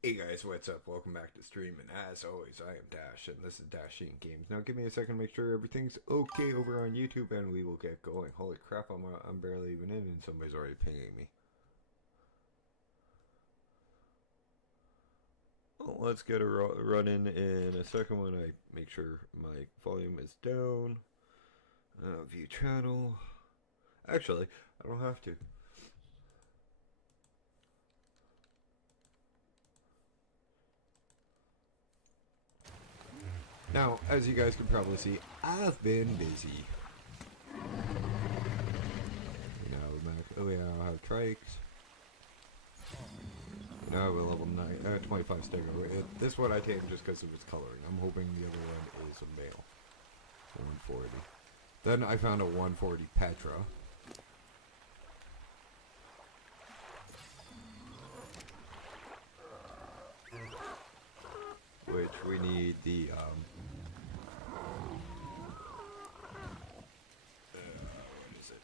Hey guys, what's up? Welcome back to stream, and as always, I am Dash, and this is Dashing Games. Now give me a second to make sure everything's okay over on YouTube, and we will get going. Holy crap, I'm barely even in, and somebody's already pinging me. Well, let's get a run in a second when I make sure my volume is down. View channel. Actually, I don't have to. Now, as you guys can probably see, I've been busy. Oh yeah, I have trikes. Now I have a level 25 stego. This one I tamed just because of its coloring. I'm hoping the other one is a male. 140. Then I found a 140 Petra. Which we need the what is it?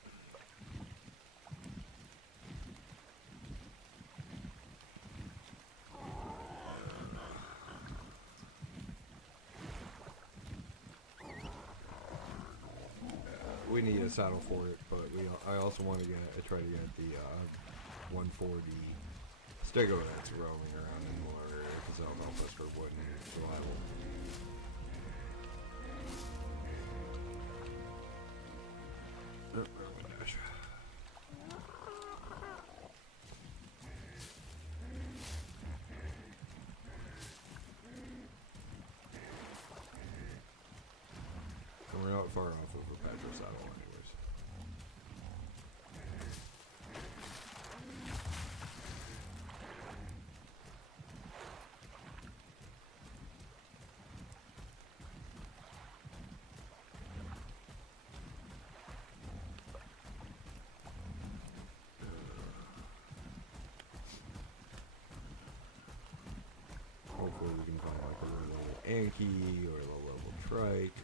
We need a saddle for it, but I also want to try to get the 140 stego that's roaming around in the lower area because that'll help us for wood and survival. And we're not far off of a Petra saddle anyways. Hopefully we can find like a little Anki or a low level trike.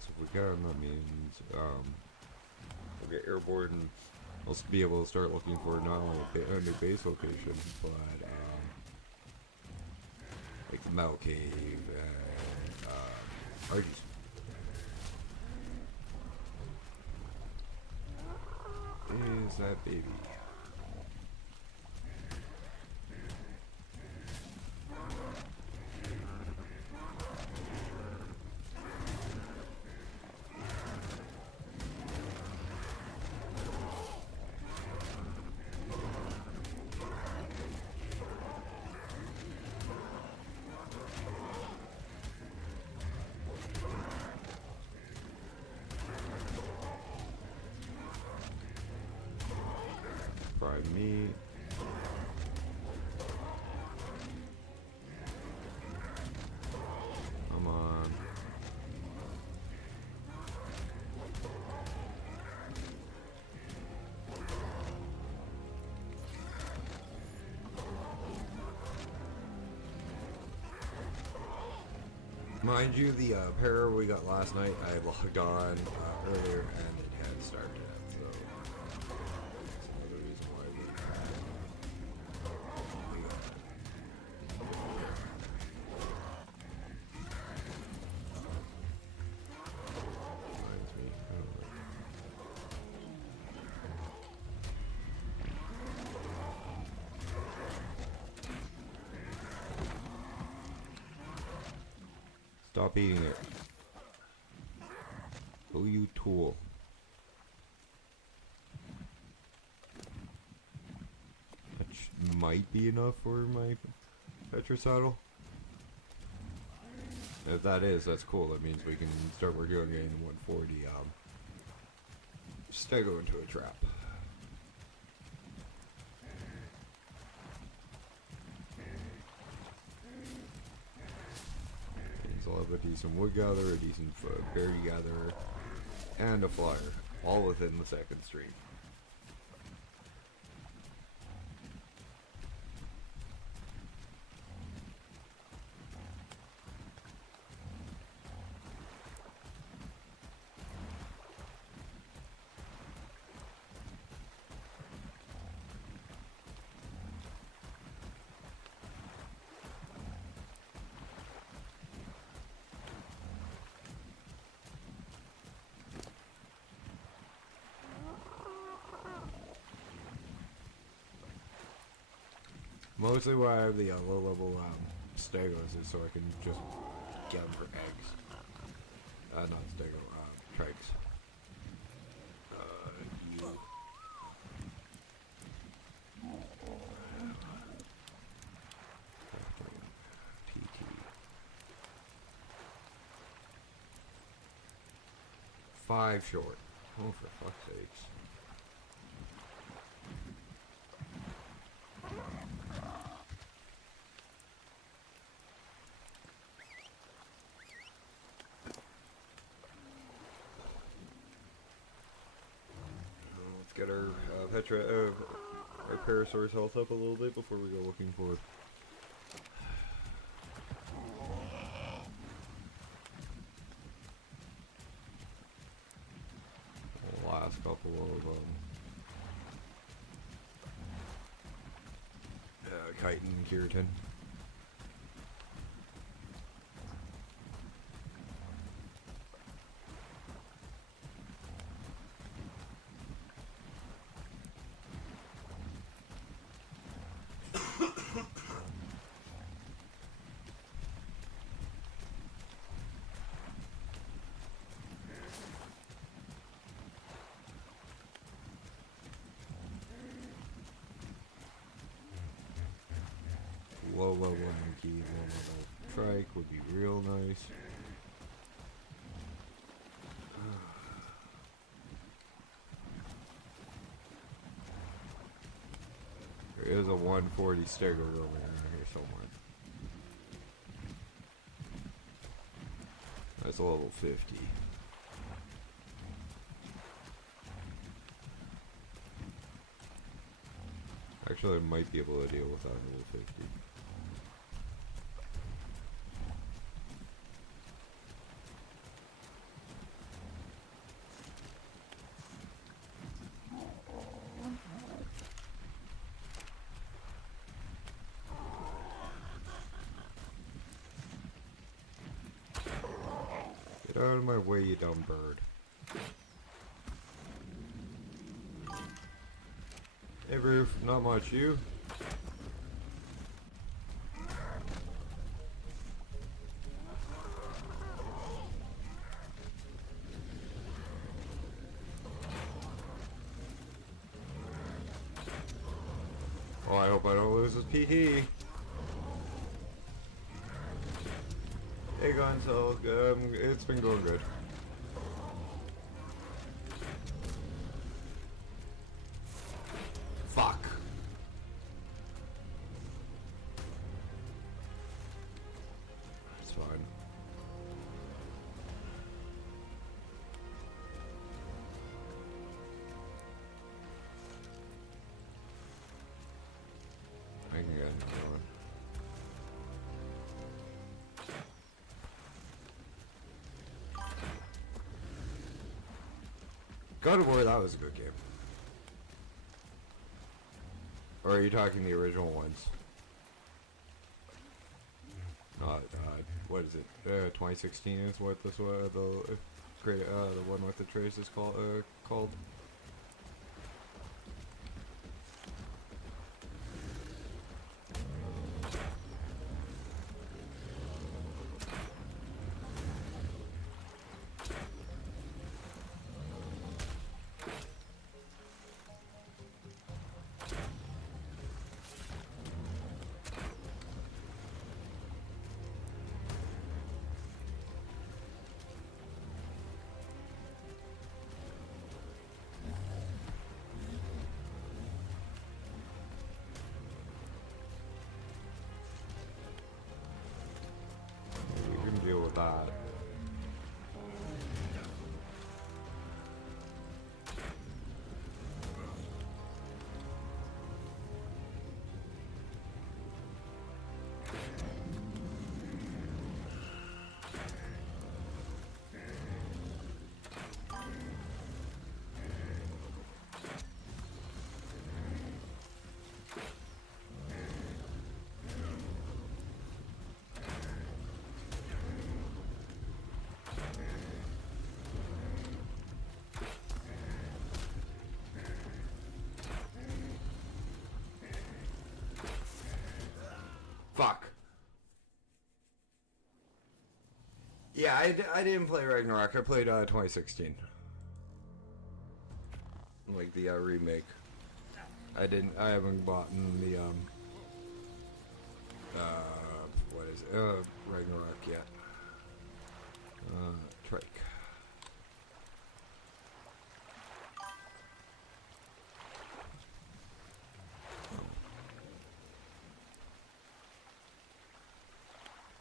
So if we get him, that means we'll get airborne and we'll be able to start looking for not only a new base location, but like the Metal Cave and Argy's. Is that baby? Fried meat. Come on. Mind you, the pair we got last night, I logged on earlier and it had started yet, so that's another reason why we reminds me. Stop eating it. Oh, you tool. That might be enough for my Petra saddle. If that is, that's cool. That means we can start working on getting 140 stego into a trap. still have a decent wood gatherer, a decent berry gatherer, and a flyer, all within the second stream. Mostly why I have the low level stegos is so I can just get them for eggs. Not stego, trikes. You. pt. 5 short. Oh, for fuck's sakes. Get our our Parasaur's health up a little bit before we go looking for the last couple of chitin and keratin. Low level monkey, low level trike would be real nice. There is a 140 stego roaming around here somewhere. That's a level 50. Actually, I might be able to deal with that level 50. Get out of my way, you dumb bird. Hey, Roof, not much, you? Oh, I hope I don't lose this PT. Hey, Gonzo, it's been going good. Fuck. It's fine. I can get another one. God of War, that was a good game. Or are you talking the original ones? What is it? 2016 is what this was. The one with the trace is called. that. Fuck. Yeah, I didn't play Ragnarok. I played 2016. Like the remake. I haven't bought the what is it? Ragnarok yet. Trike.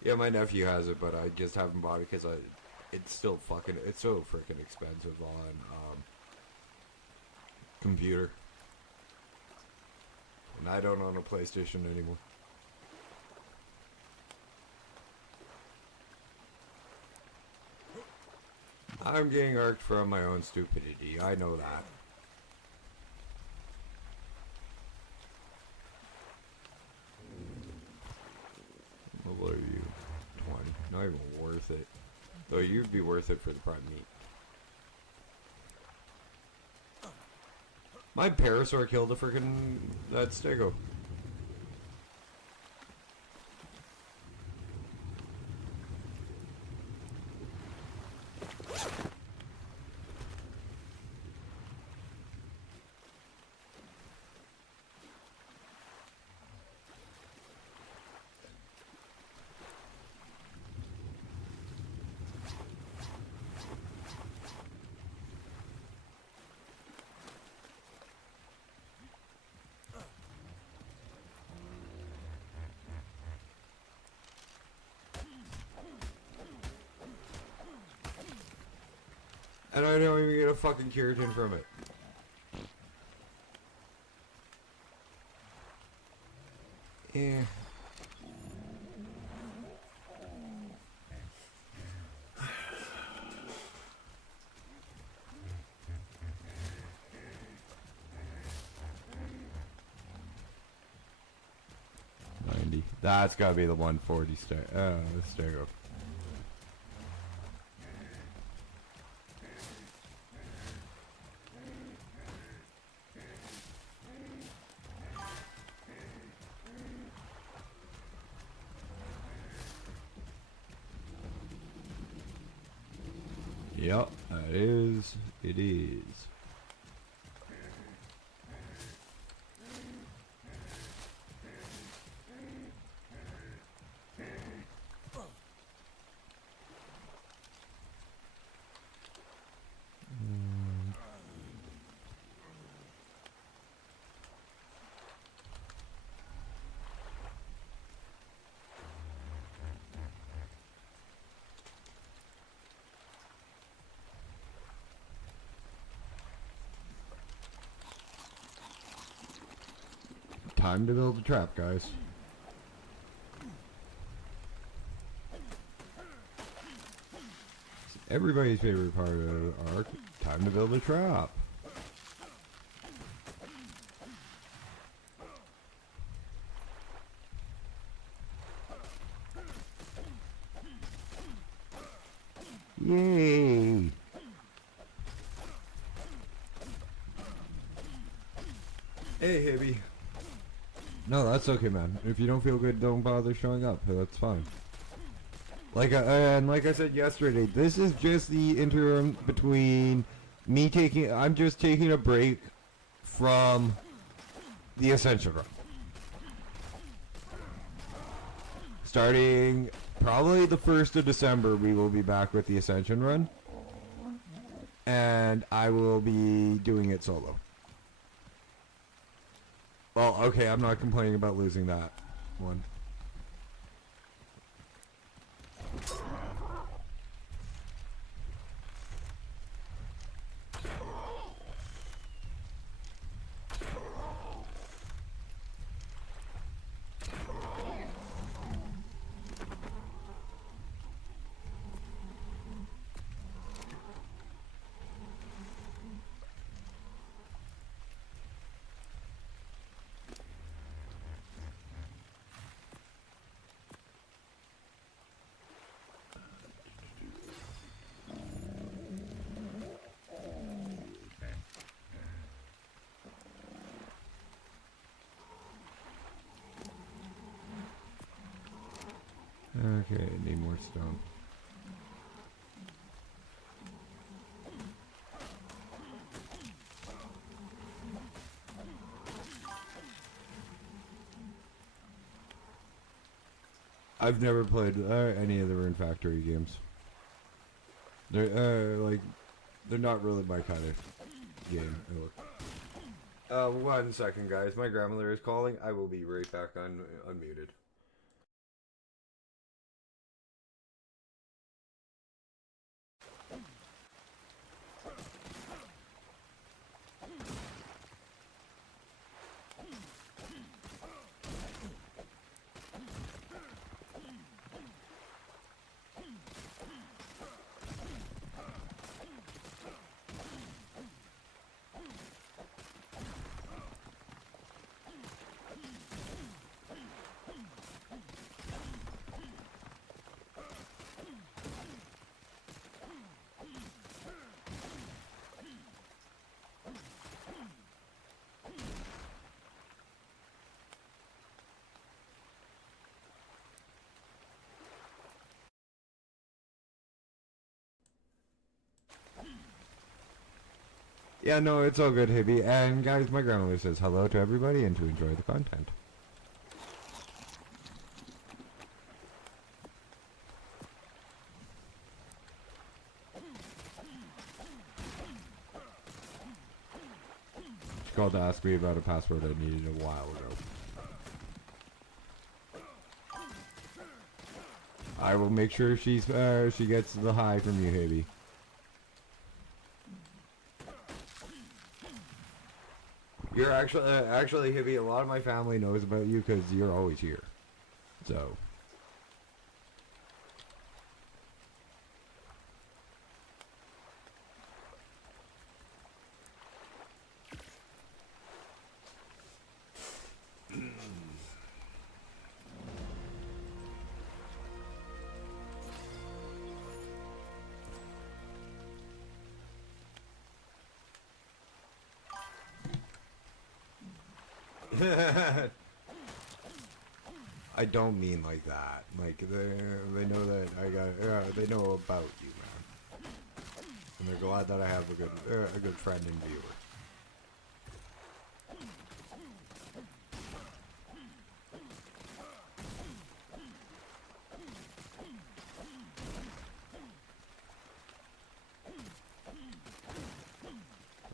Yeah, my nephew has it, but I just haven't bought it because it's still fucking, it's so freaking expensive on computer. And I don't own a PlayStation anymore. I'm getting irked from my own stupidity, I know that. What are you? 20. Not even worth it. Though you'd be worth it for the prime meat. My Parasaur killed a freaking that Stego. And I don't even get a fucking keratin from it. Yeah. That's gotta be the 140 Stego. Yep, that is. It is. Time to build a trap, guys. Everybody's favorite part of Ark. Time to build a trap. Yay! Hey, Hibby. No, that's okay, man. If you don't feel good, don't bother showing up. That's fine. And like I said yesterday, this is just the interim between me taking... I'm just taking a break from the Ascension run. Starting probably the 1st of December, we will be back with the Ascension run. And I will be doing it solo. Well, okay, I'm not complaining about losing that one. Okay, need more stone. I've never played any of the Rune Factory games. They're they're not really my kind of game. 1 second, guys. My grandmother is calling. I will be right back unmuted. Yeah, no, it's all good, Hibby. And guys, my grandmother says hello to everybody and to enjoy the content. She called to ask me about a password I needed a while ago. I will make sure she gets the hi from you, Hibby. You're actually, Hibby, a lot of my family knows about you because you're always here. So. I don't mean like that. Like they know that I got. They know about you, man, and they're glad that I have a good friend and viewer.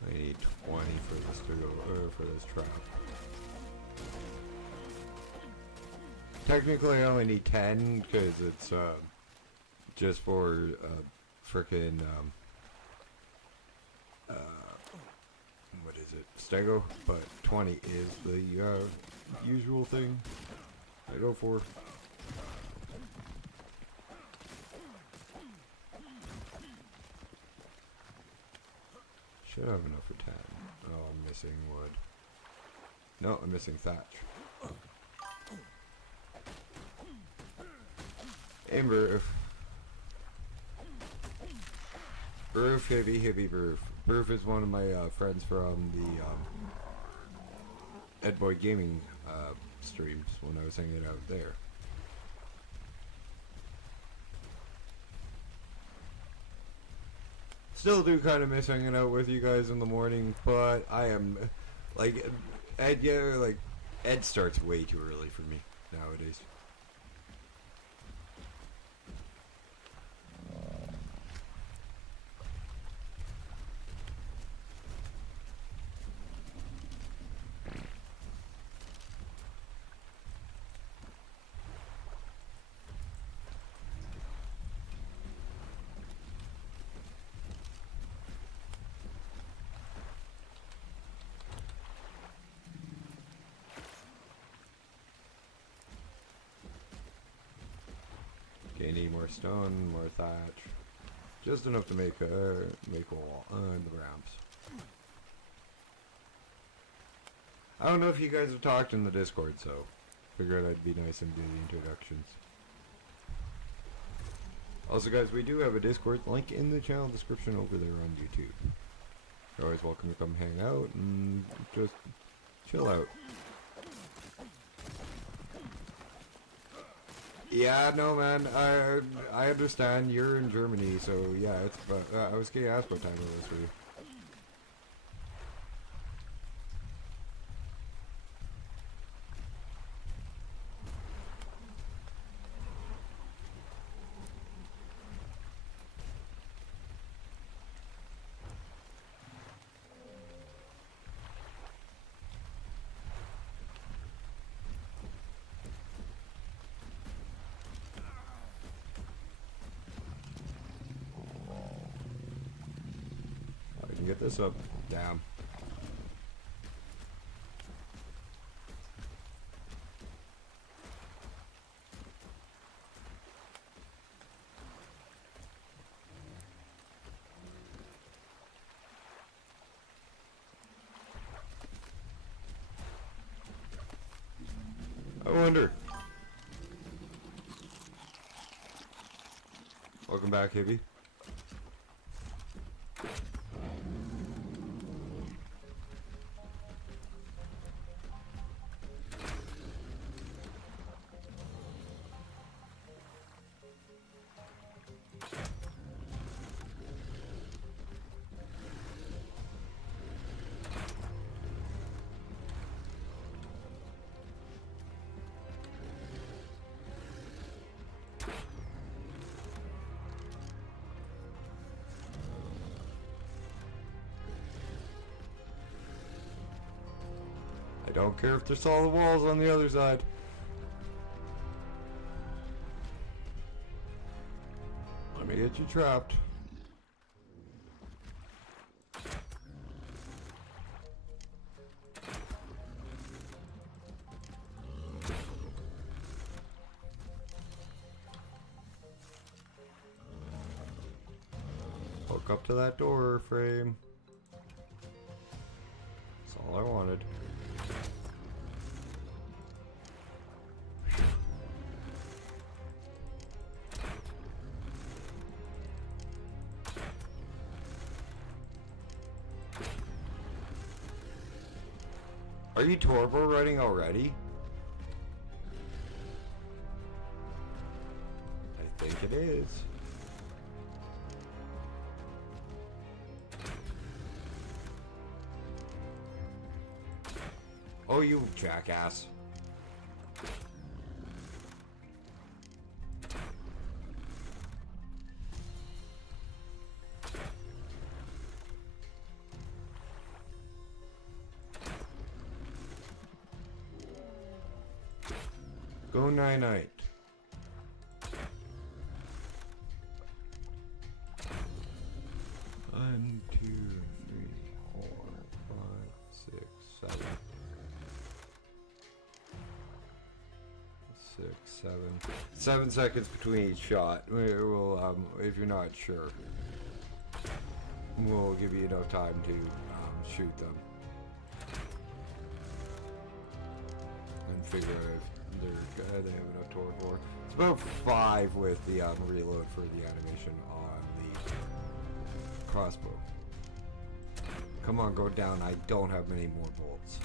I need 20 for this to go for this trap. Technically, I only need 10 because it's just for frickin' what is it, stego? But 20 is the usual thing I go for. Should have enough for 10. Oh, I'm missing wood. No, I'm missing thatch. Amber. Broof, Hibby, Broof. Broof is one of my friends from the Edboy Gaming streams when I was hanging out there. Still do kind of miss hanging out with you guys in the morning, but I am, like, Ed starts way too early for me nowadays. Okay, need more stone, more thatch. Just enough to make a wall on the ramps. I don't know if you guys have talked in the Discord, so figured I'd be nice and do the introductions. Also, guys, we do have a Discord link in the channel description over there on YouTube. You're always welcome to come hang out and just chill out. Yeah, no, man. I understand you're in Germany, so yeah. It's but I was getting asked what time it was for you. I can get this up. Damn. I wonder. Welcome back, Hippie. I don't care if there's solid walls on the other side. Let me get you trapped. Hook up to that door frame. That's all I wanted. Are you turbo running already? I think it is. Oh, you jackass. Go night-night. One, two, three, four, five, six, seven. 6, 7. 7 seconds between each shot. We will, if you're not sure, we'll give you enough time to shoot them and figure out if they have enough torque for. It's about 5 with the reload for the animation on the crossbow. Come on, go down. I don't have many more bolts.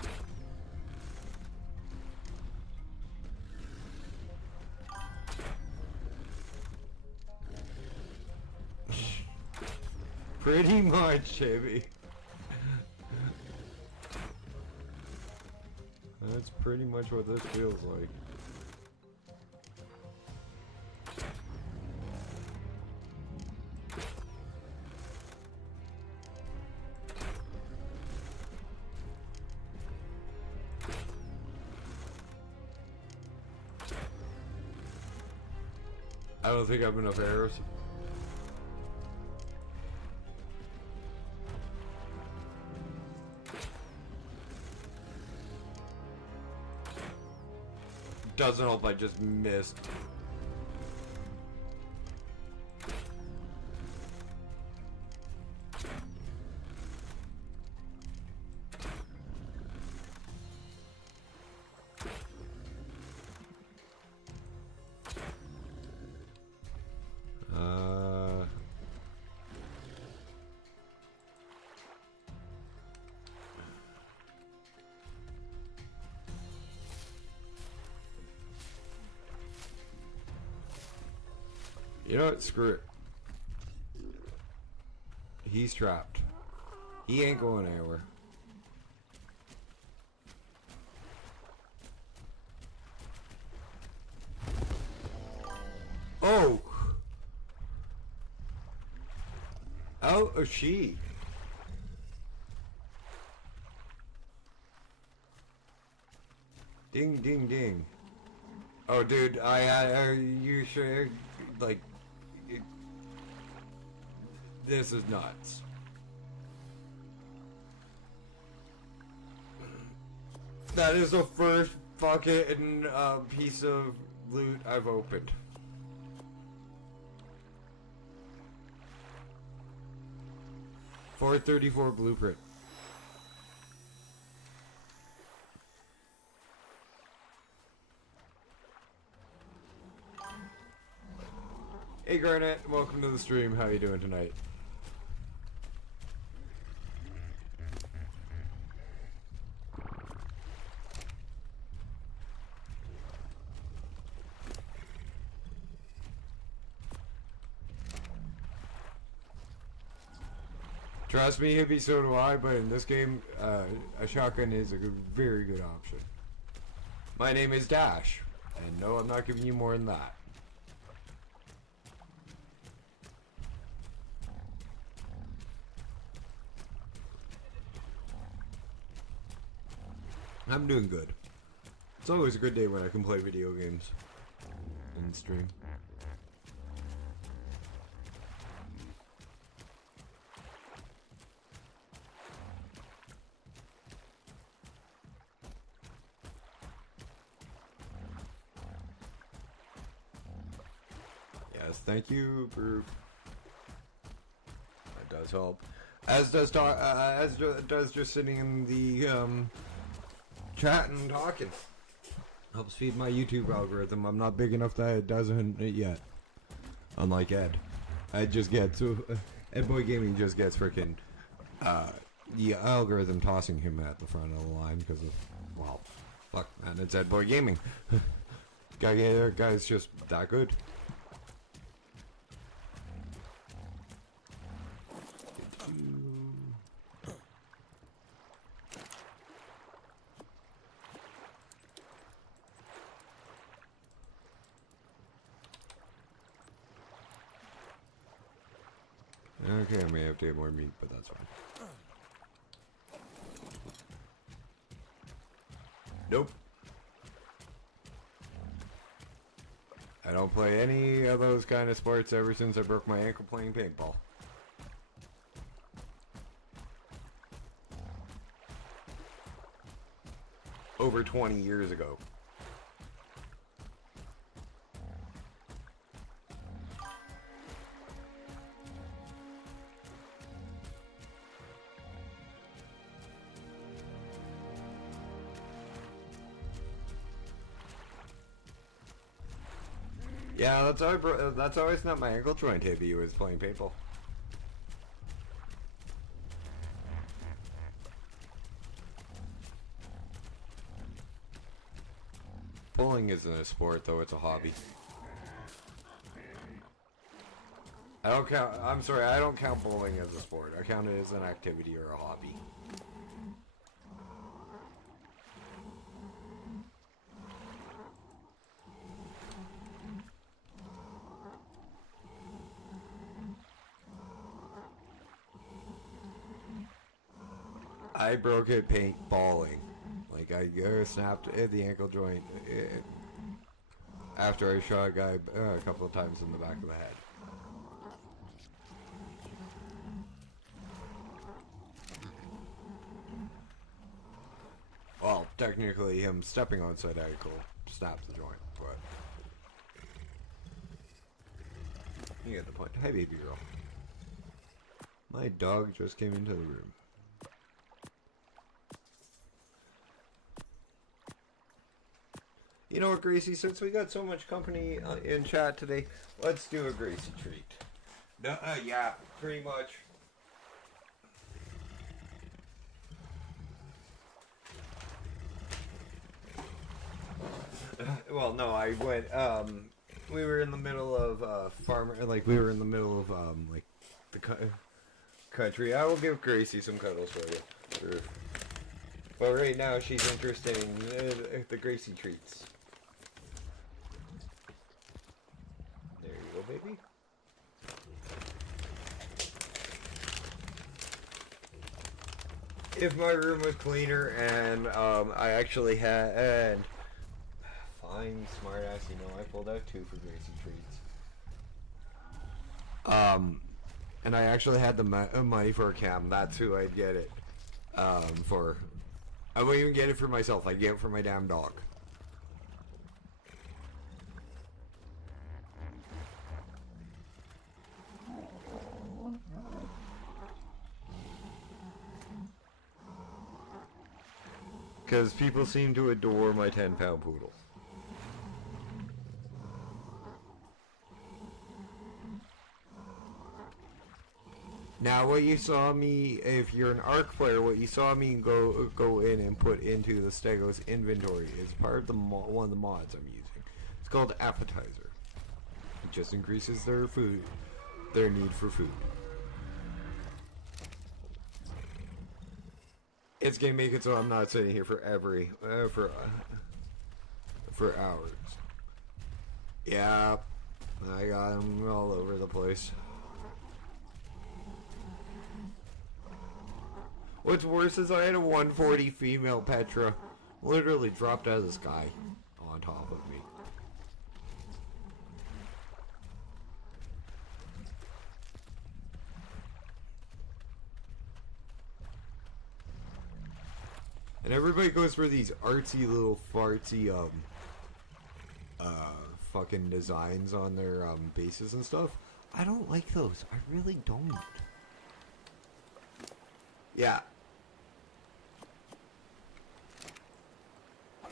Pretty much, Chevy. That's pretty much what this feels like. I don't think I have enough arrows. Doesn't help I just missed. You know what? Screw it. He's trapped. He ain't going anywhere. Oh! Oh, she. Ding, ding, ding. Oh, dude, are you sure? Like, this is nuts. That is the first fucking piece of loot I've opened. .434 blueprint. Hey Garnet, welcome to the stream. How you doing tonight? Trust me, hippie, so do I, but in this game, a shotgun is a very good option. My name is Dash, and no, I'm not giving you more than that. I'm doing good. It's always a good day when I can play video games and stream. Yes, thank you, Proof. That does help. As does just sitting in the chat and talking. Helps feed my YouTube algorithm. I'm not big enough that it doesn't yet. Unlike Ed. Ed just gets Ed Boy Gaming just gets freaking the algorithm tossing him at the front of the line because of, well, fuck man, it's Ed Boy Gaming. Guy's just that good. Okay, I may have to get more meat, but that's fine. Nope. I don't play any of those kind of sports ever since I broke my ankle playing paintball. Over 20 years ago. Yeah, that's always not my ankle joint hippie. He was playing paintball. Bowling isn't a sport, though. It's a hobby. I don't count. I'm sorry. I don't count bowling as a sport. I count it as an activity or a hobby. I broke it paintballing. Like, I snapped the ankle joint after I shot a guy a couple of times in the back of the head. Well, technically him stepping on said ankle snapped the joint, but you get the point. Hi, baby girl. My dog just came into the room. You know what, Gracie, since we got so much company in chat today, let's do a Gracie treat. Yeah, pretty much. Well, no, I went, we were in the middle of farmer, like we were in the middle of like the country. I will give Gracie some cuddles for you. But right now she's interested in the Gracie treats. There you go, baby. If my room was cleaner and I actually had fine, smart ass, you know, I pulled out 2 for Gracie treats. And I actually had the money for a cam. That's who I'd get it for. I wouldn't even get it for myself. I'd get it for my damn dog. Because people seem to adore my 10-pound poodle. Now, what you saw me, if you're an Ark player, what you saw me go in and put into the Stego's inventory is part of the one of the mods I'm using. It's called Appetizer. It just increases their need for food. It's gonna make it so I'm not sitting here for hours. Yeah, I got them all over the place. What's worse is I had a 140 female Petra literally dropped out of the sky on top of me. And everybody goes for these artsy little fartsy fucking designs on their bases and stuff. I don't like those. I really don't. Yeah.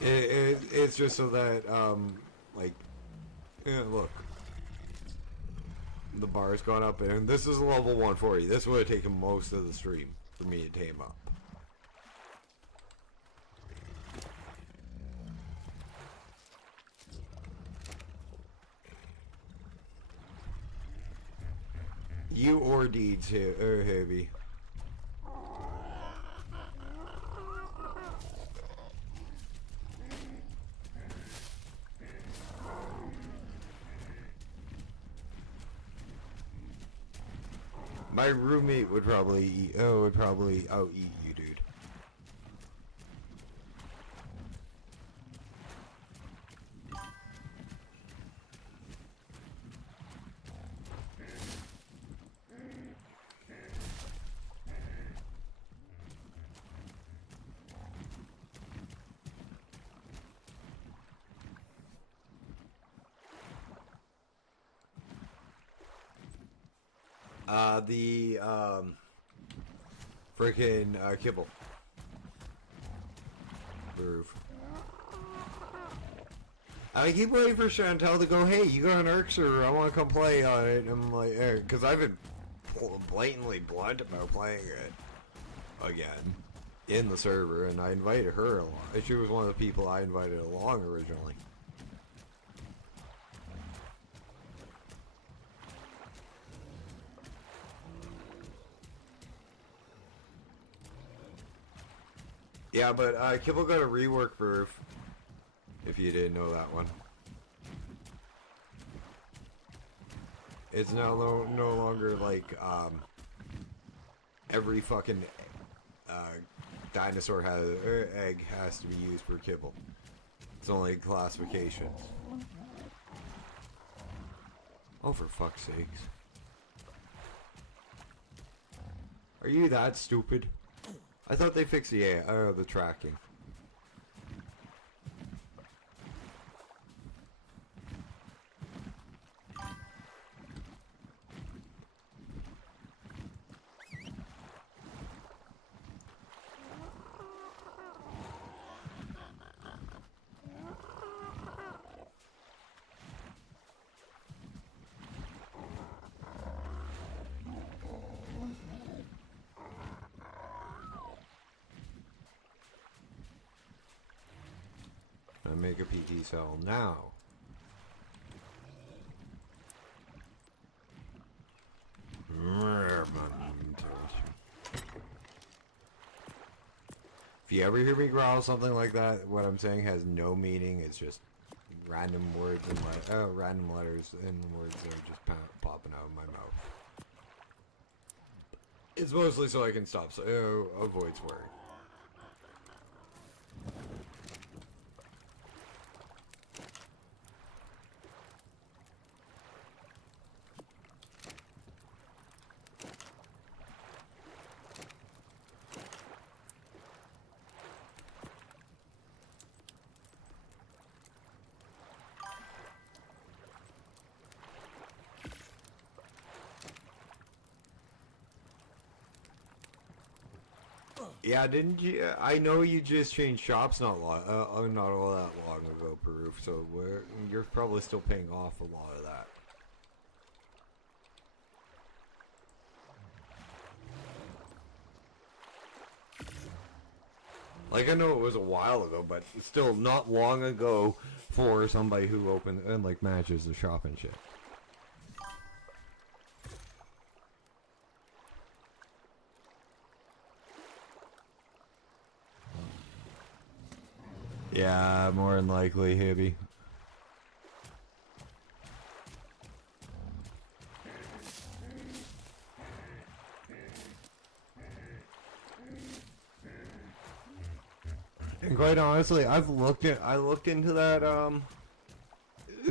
It's just so that, like, yeah, look. The bar's gone up, and this is level 140. This would have taken most of the stream for me to tame up. You or Deeds here, heavy. My roommate would probably out-eat you, dude. The freaking kibble. Groove. I keep waiting for Chantel to go, hey, you got an Ark server, I want to come play on it. And I'm like, because I've been blatantly blunt about playing it again in the server, and I invited her along. She was one of the people I invited along originally. Yeah, but Kibble got a rework roof, if you didn't know that one. It's now no longer like every fucking dinosaur egg has to be used for kibble. It's only classifications. Oh, for fuck's sakes. Are you that stupid? I thought they fixed the tracking. Make a PT cell now. If you ever hear me growl something like that, what I'm saying has no meaning. It's just random words and random letters and words that are just popping out of my mouth. It's mostly so I can stop, so avoid swearing. Yeah, didn't you? I know you just changed shops not all that long ago, Proof. So you're probably still paying off a lot of that. Like I know it was a while ago, but still not long ago for somebody who opened and like manages the shop and shit. Yeah, more than likely, Hibby. And quite honestly, I looked into that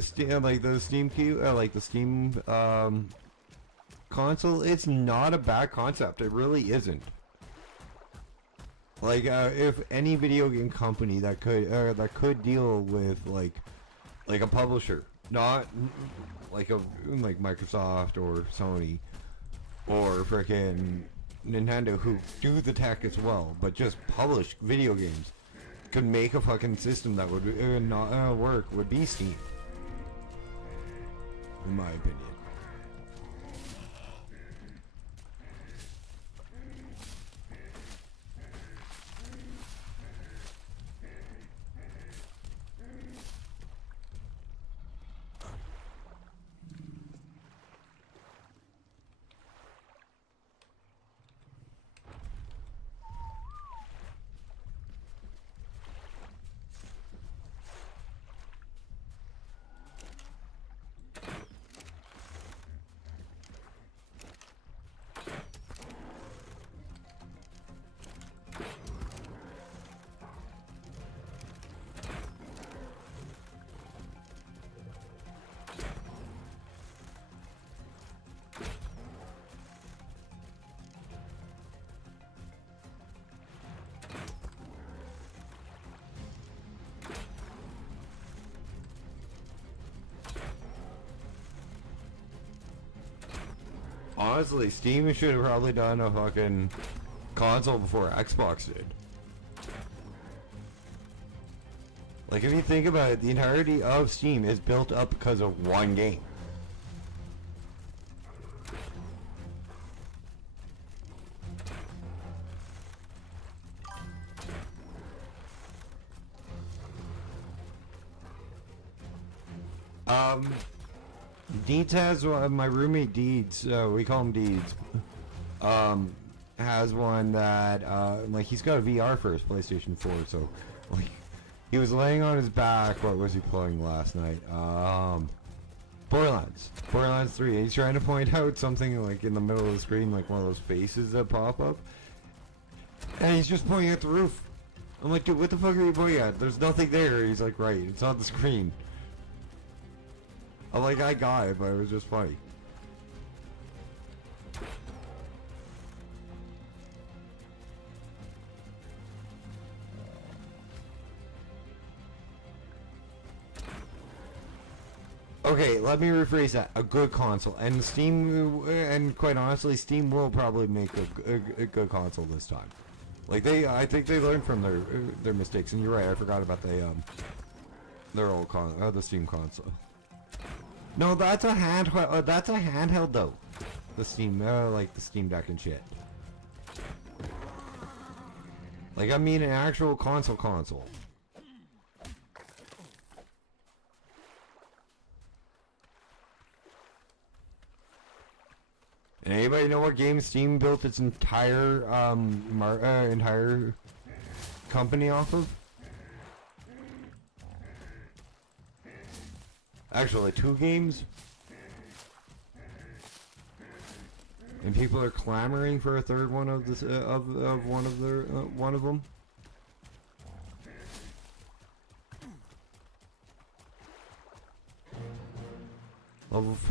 Steam, like the Steam queue, like the Steam console. It's not a bad concept. It really isn't. Like, if any video game company that could deal with like a publisher, not like Microsoft or Sony or frickin' Nintendo, who do the tech as well, but just publish video games, could make a fucking system that would not work, would be Steam, in my opinion. Honestly, Steam should have probably done a fucking console before Xbox did. Like, if you think about it, the entirety of Steam is built up because of one game. Deeds has my roommate Deeds, we call him Deeds, has one that, like, he's got a VR for his PlayStation 4, so, like, he was laying on his back. What was he playing last night? Borderlands 3. He's trying to point out something, like, in the middle of the screen, like one of those faces that pop up, and he's just pointing at the roof. I'm like, dude, what the fuck are you pointing at? There's nothing there. He's like, right, it's on the screen. I'm like, I got it, but it was just funny. Okay, let me rephrase that. A good console. And Steam, and quite honestly, Steam will probably make a good console this time. Like, I think they learned from their mistakes. And you're right, I forgot about their old the Steam console. No, that's a handheld though. The Steam, like the Steam Deck and shit. Like, I mean an actual console. And anybody know what game Steam built its entire company off of. Actually, 2 games. And people are clamoring for a third one of this of one of their one of them.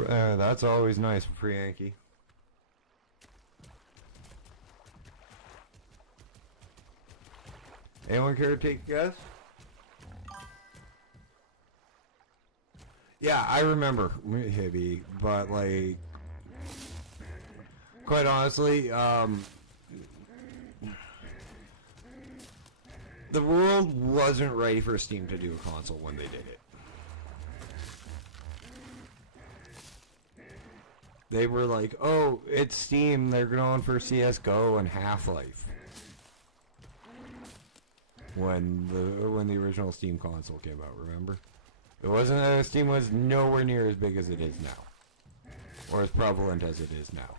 That's always nice for free Yankee. Anyone care to take a guess? Yeah, I remember Hibby, but like, quite honestly, the world wasn't ready for Steam to do a console when they did it. They were like, oh, it's Steam, they're going for CSGO and Half-Life. When the original Steam console came out, remember? It wasn't, Steam was nowhere near as big as it is now. Or as prevalent as it is now.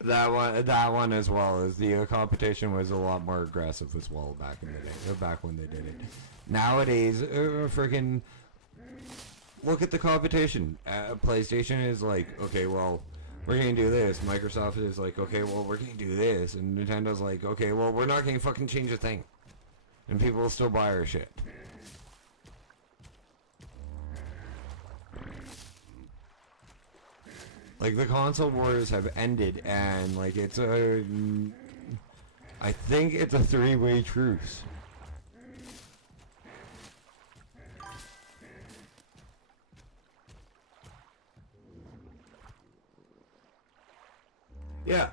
That one as well, as the competition was a lot more aggressive as well back in the day, or back when they did it. Nowadays, freaking look at the competition. PlayStation is like, okay, well, we're gonna do this. Microsoft is like, okay, well, we're gonna do this, and Nintendo's like, okay, well, we're not gonna fucking change a thing, and people will still buy our shit. Like, the console wars have ended, and, like, it's a... I think it's a 3-way truce. Yeah.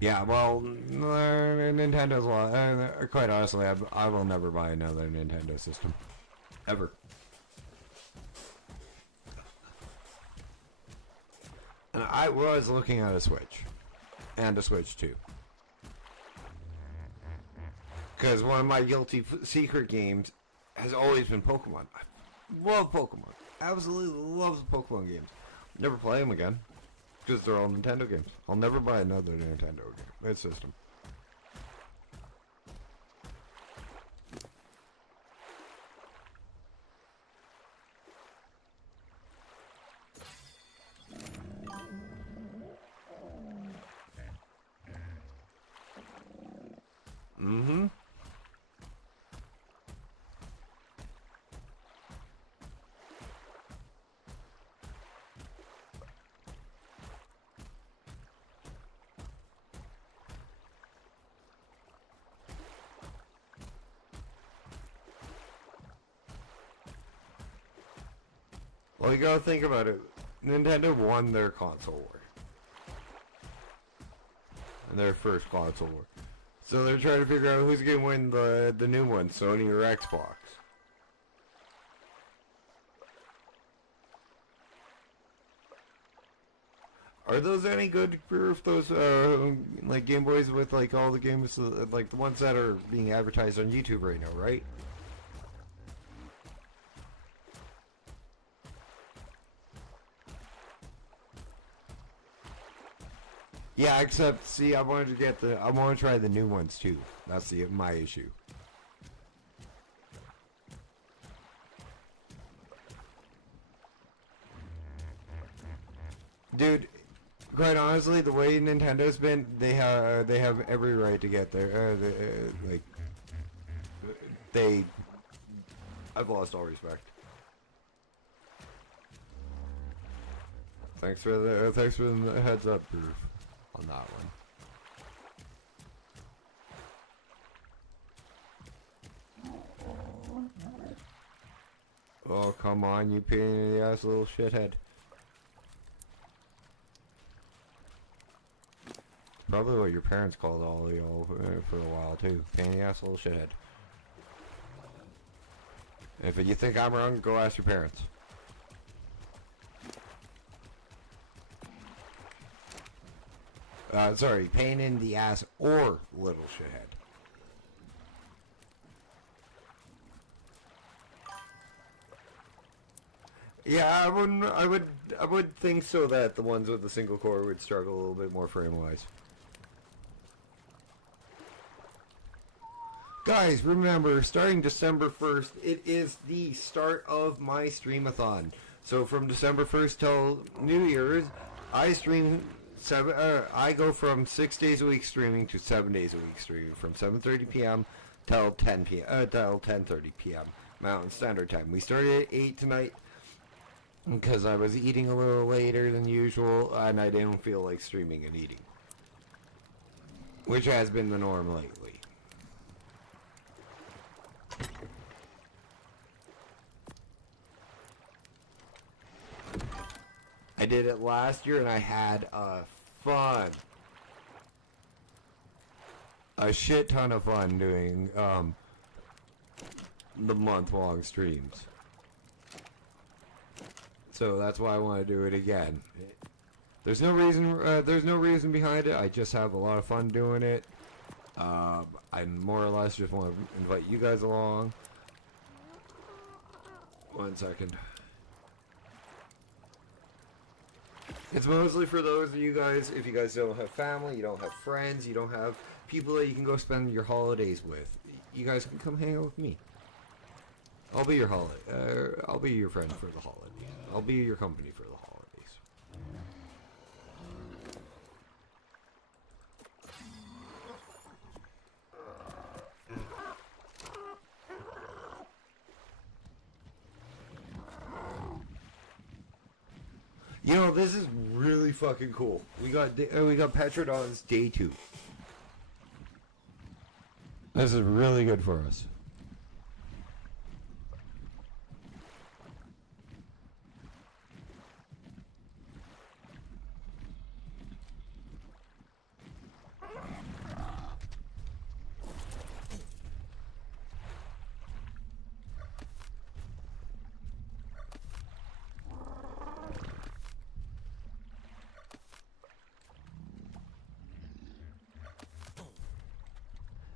Yeah, well, Nintendo's quite honestly, I will never buy another Nintendo system. Ever. And I was looking at a Switch. And a Switch 2. Because one of my guilty secret games has always been Pokemon. I love Pokemon. Absolutely love the Pokemon games. Never play them again. Because they're all Nintendo games. I'll never buy another Nintendo game. System. Mm-hmm. Well, you gotta think about it. Nintendo won their console war. And their first console war. So they're trying to figure out who's gonna win the new one, Sony or Xbox. Are those any good for those like Game Boys with like all the games, like the ones that are being advertised on YouTube right now, right? Yeah, except, see, I want to try the new ones too. That's my issue. Dude, quite honestly, the way Nintendo's been, they have every right to get there. I've lost all respect. Thanks for the heads up, Proof. On that one. Oh, come on, you pain in the ass little shithead. Probably what your parents called all y'all for a while too. Pain in the ass little shithead. If you think I'm wrong, go ask your parents. Sorry, pain in the ass or little shithead. Yeah, I would think so that the ones with the single core would struggle a little bit more frame-wise. Guys, remember, starting December 1st, it is the start of my streamathon. So from December 1st till New Year's, I stream I go from 6 days a week streaming to 7 days a week streaming, from 7:30 p.m. till 10 p.m. till 10:30 p.m. Mountain Standard Time. We started at 8 tonight because I was eating a little later than usual, and I didn't feel like streaming and eating, which has been the norm lately. I did it last year and I had a shit ton of fun doing the month-long streams. So that's why I want to do it again. There's no reason behind it. I just have a lot of fun doing it. I more or less just want to invite you guys along. 1 second. It's mostly for those of you guys, if you guys don't have family, you don't have friends, you don't have people that you can go spend your holidays with. You guys can come hang out with me. I'll be your I'll be your friend for the holidays. I'll be your company for the holidays. You know, this is really fucking cool. We got Petrodon's day 2. This is really good for us.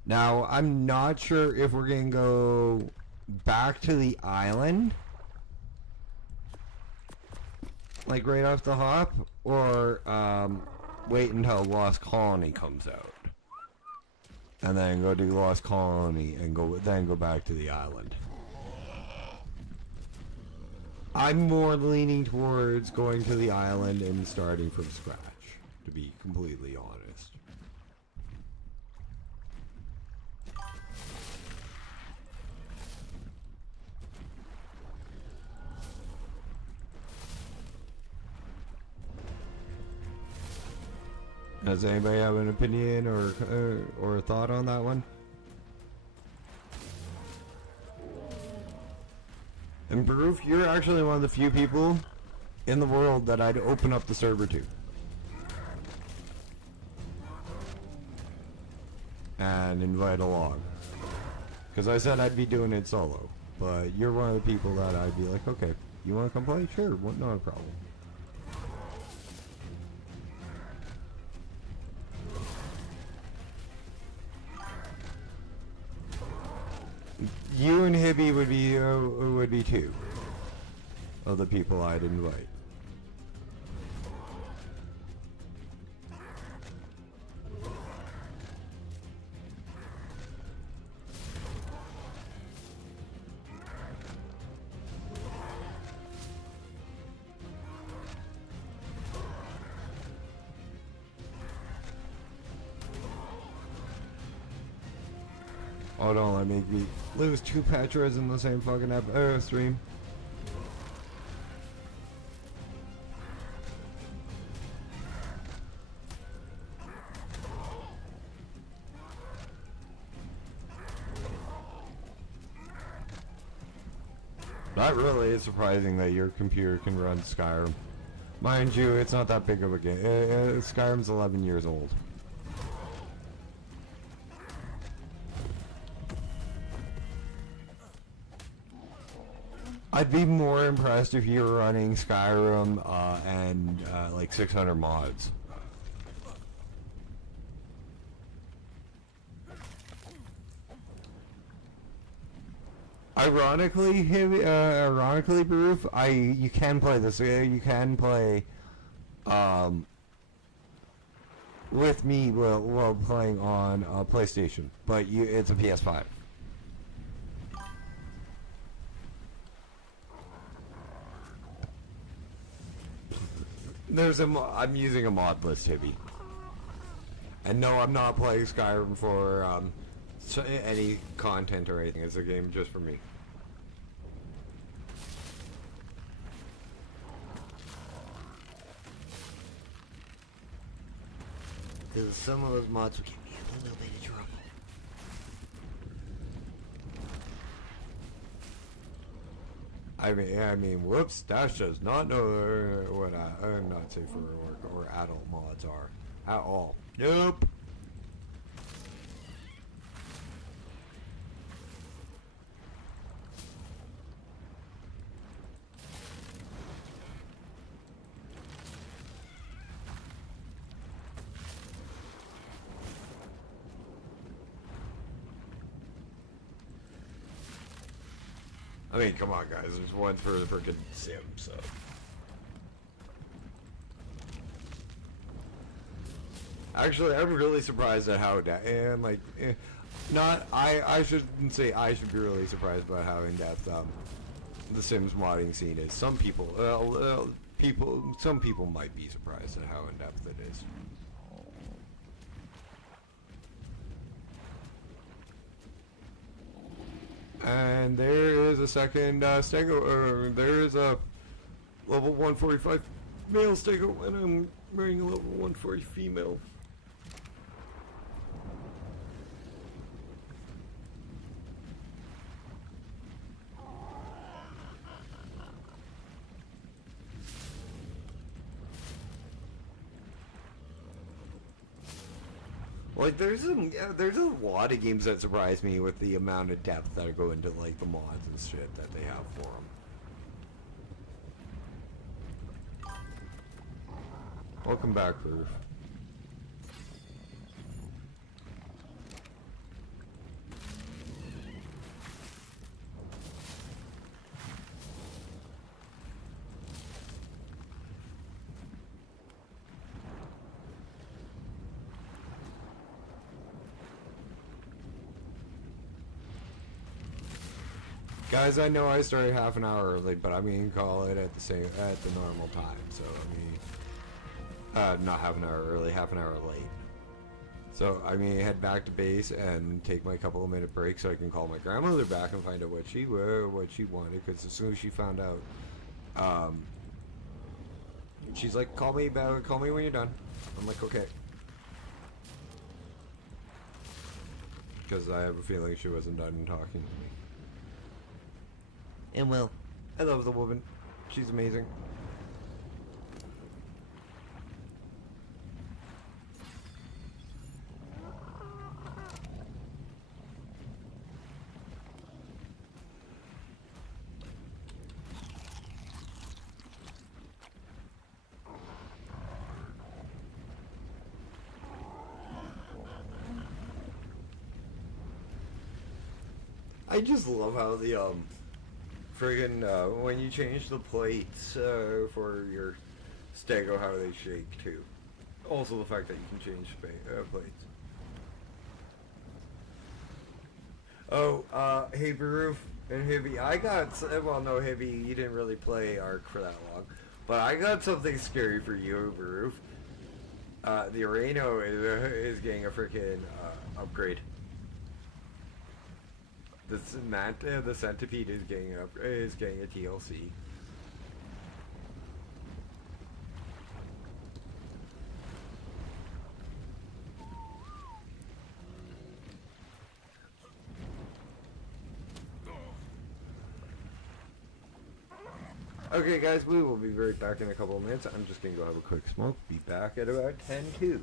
Now, I'm not sure if we're going to go back to the island, like right off the hop, or wait until Lost Colony comes out, and then go do Lost Colony and then go back to the island. I'm more leaning towards going to the island and starting from scratch, to be completely honest. Does anybody have an opinion or a thought on that one? And Proof, you're actually one of the few people in the world that I'd open up the server to. And invite along. Because I said I'd be doing it solo. But you're one of the people that I'd be like, okay, you want to come play? Sure, not a problem. You and Hibby would be two of the people I'd invite. Oh, don't let me lose 2 Petras in the same fucking stream. That really is surprising that your computer can run Skyrim. Mind you, it's not that big of a game. Skyrim's 11 years old. I'd be more impressed if you were running Skyrim and like 600 mods. Ironically, Baroof, you can play this. You can play with me while playing on PlayStation, but it's a PS5. I'm using a mod list, Hibby. And no, I'm not playing Skyrim for any content or anything. It's a game just for me. Because some of those mods will get me a little bit of trouble. I mean, whoops, Dash does not know what not safe for work or adult mods are at all. Nope. I mean, come on, guys. There's one for the freaking sim, so. Actually, I'm really surprised at how and like, I shouldn't say I should be really surprised by how in depth the Sims modding scene is. Some people, some people might be surprised at how in depth it is. And there is a second stego, there is a level 145 male stego, and I'm wearing a level 140 female. Like, there's a lot of games that surprise me with the amount of depth that go into, like, the mods and shit that they have for them. Welcome back, Roof. Guys, I know I started half an hour early, but I mean, call it at the normal time. So I mean, not half an hour early, half an hour late. So I mean, head back to base and take my couple of minute break so I can call my grandmother back and find out what she wanted. Because as soon as she found out, she's like, call me when you're done. I'm like, okay. Because I have a feeling she wasn't done talking to me. And well, I love the woman. She's amazing. I just love how the friggin' when you change the plates for your stego, how they shake too. Also the fact that you can change plates. Oh, hey Baroof and Hibby, I got, well no Hibby, you didn't really play Ark for that long, but I got something scary for you, Baroof. The Reno is getting a freaking upgrade. The centipede is getting a TLC. Okay guys, we will be right back in a couple of minutes. I'm just gonna go have a quick smoke. Be back at about 10:02.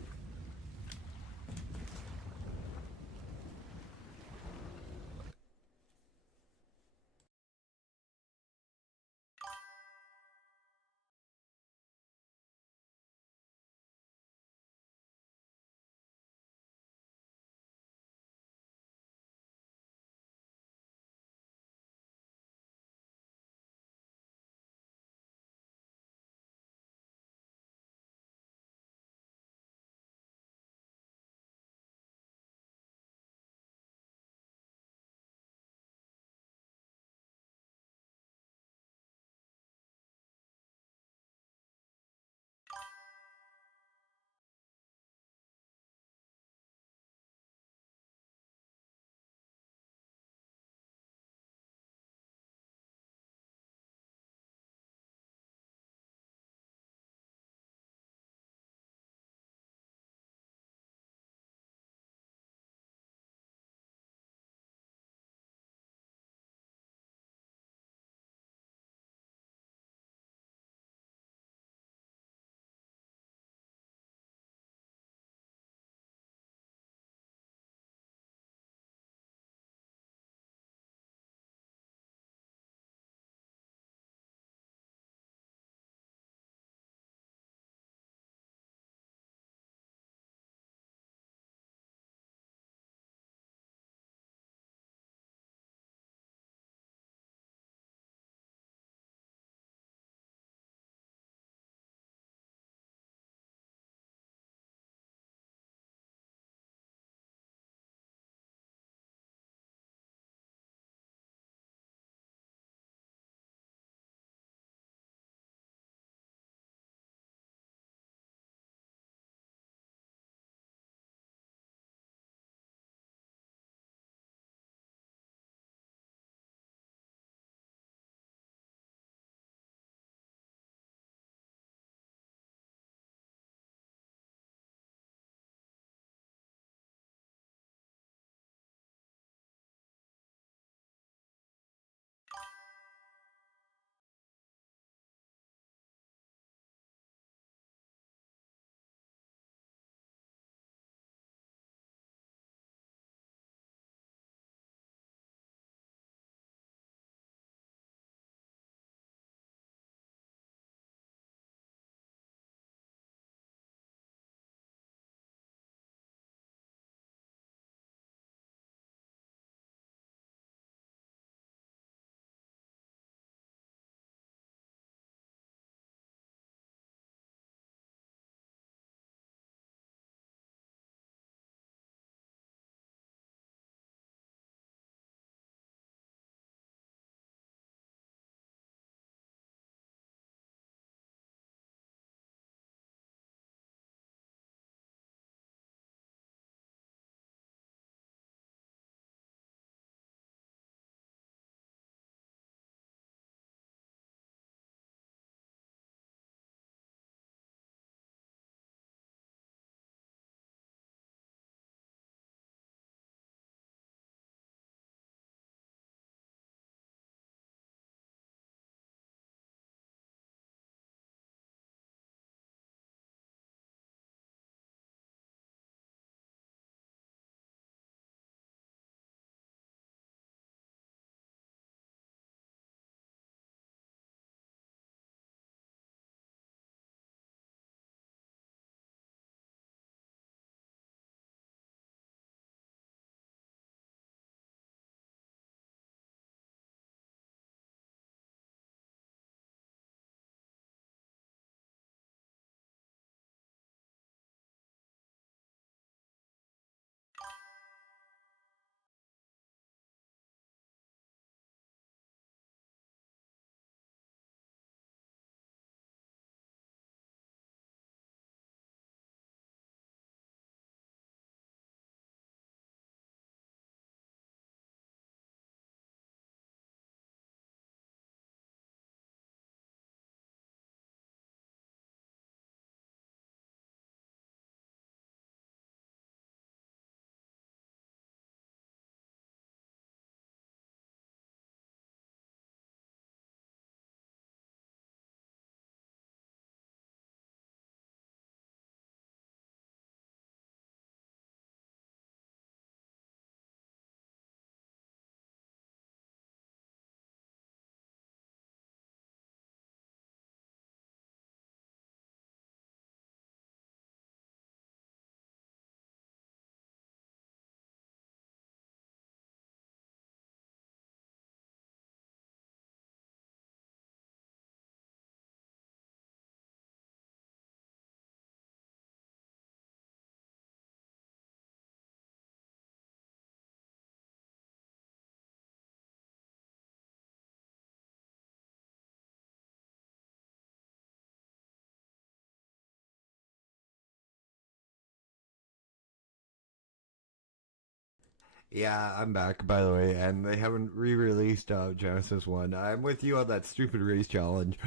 Yeah, I'm back, by the way, and they haven't re-released Genesis 1. I'm with you on that stupid race challenge.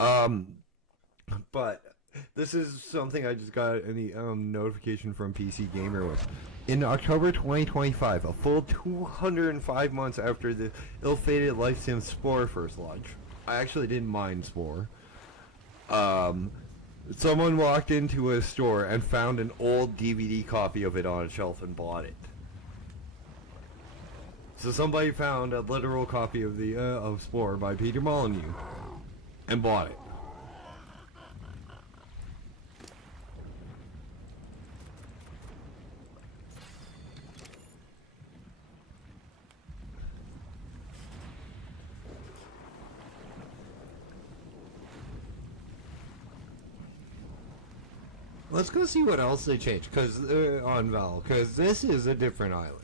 Um, but this is something I just got any notification from PC Gamer with. In October 2025, a full 205 months after the ill-fated Life Sim Spore first launch, I actually didn't mind Spore. Someone walked into a store and found an old DVD copy of it on a shelf and bought it. So somebody found a literal copy of the of Spore by Peter Molyneux and bought it. Let's go see what else they changed, cause on Val, cause this is a different island.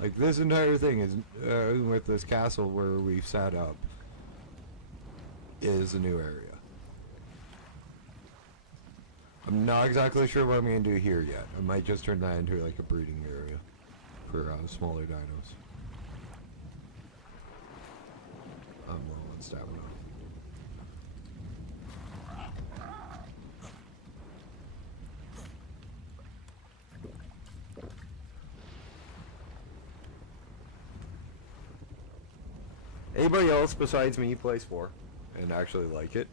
Like, this entire thing is, with this castle where we've set up, is a new area. I'm not exactly sure what I'm going to do here yet. I might just turn that into, like, a breeding area for smaller dinos. I'm low on stamina. Anybody else besides me play Spore and actually like it?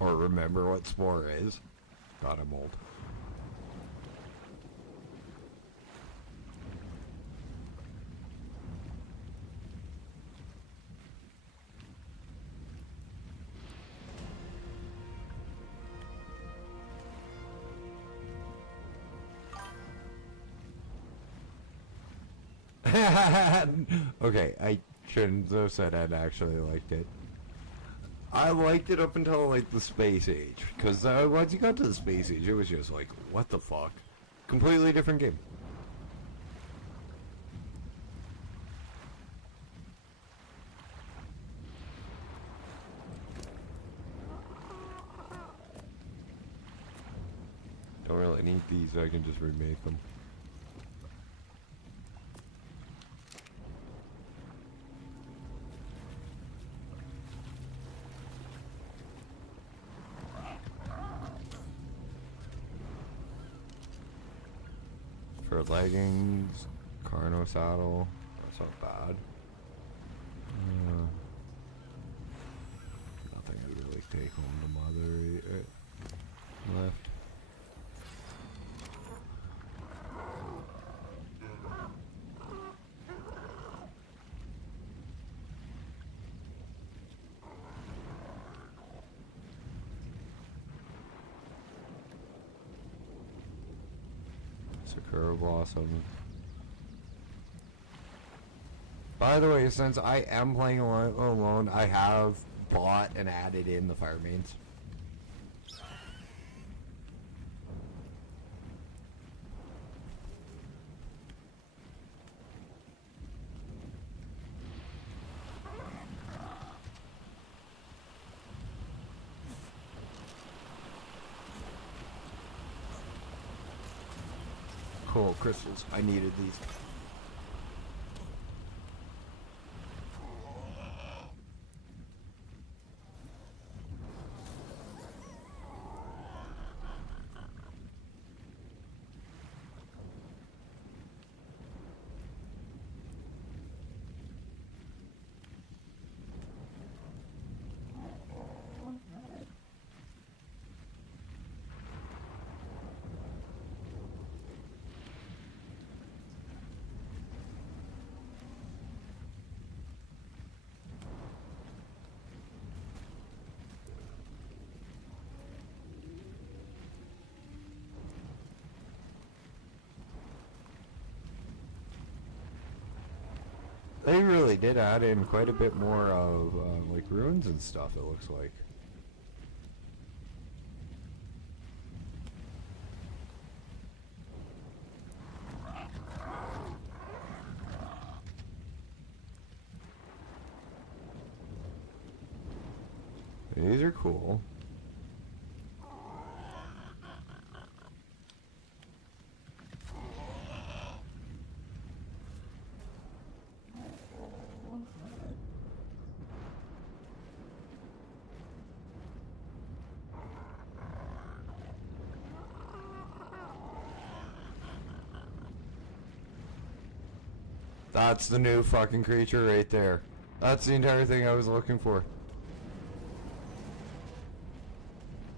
Or remember what Spore is? God, I'm old. Okay, I shouldn't have said I'd actually liked it. I liked it up until, like, the space age. Because once you got to the space age, it was just like, what the fuck? Completely different game. Don't really need these, so I can just remake them. For leggings, Carno saddle, that's not bad. Nothing I would really take home to mother left. Sakura Blossom. By the way, since I am playing alone, I have bought and added in the fire mains. Cool, crystals. I needed these. They really did add in quite a bit more of like ruins and stuff, it looks like. These are cool. That's the new fucking creature right there. That's the entire thing I was looking for.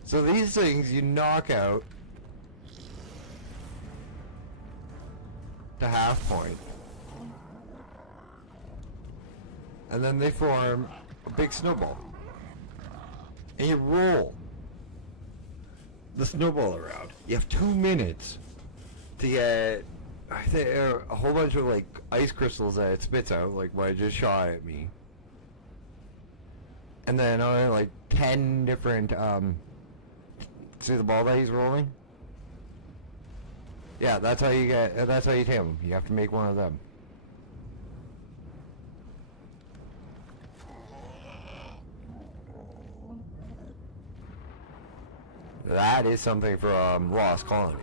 So these things you knock out to half point. And then they form a big snowball. And you roll the snowball around. You have 2 minutes to get, I think, a whole bunch of like ice crystals that it spits out, like what I just shot at me. And then like 10 different, see the ball that he's rolling? Yeah, that's how you get, that's how you tame them. You have to make one of them. That is something from Lost Colony.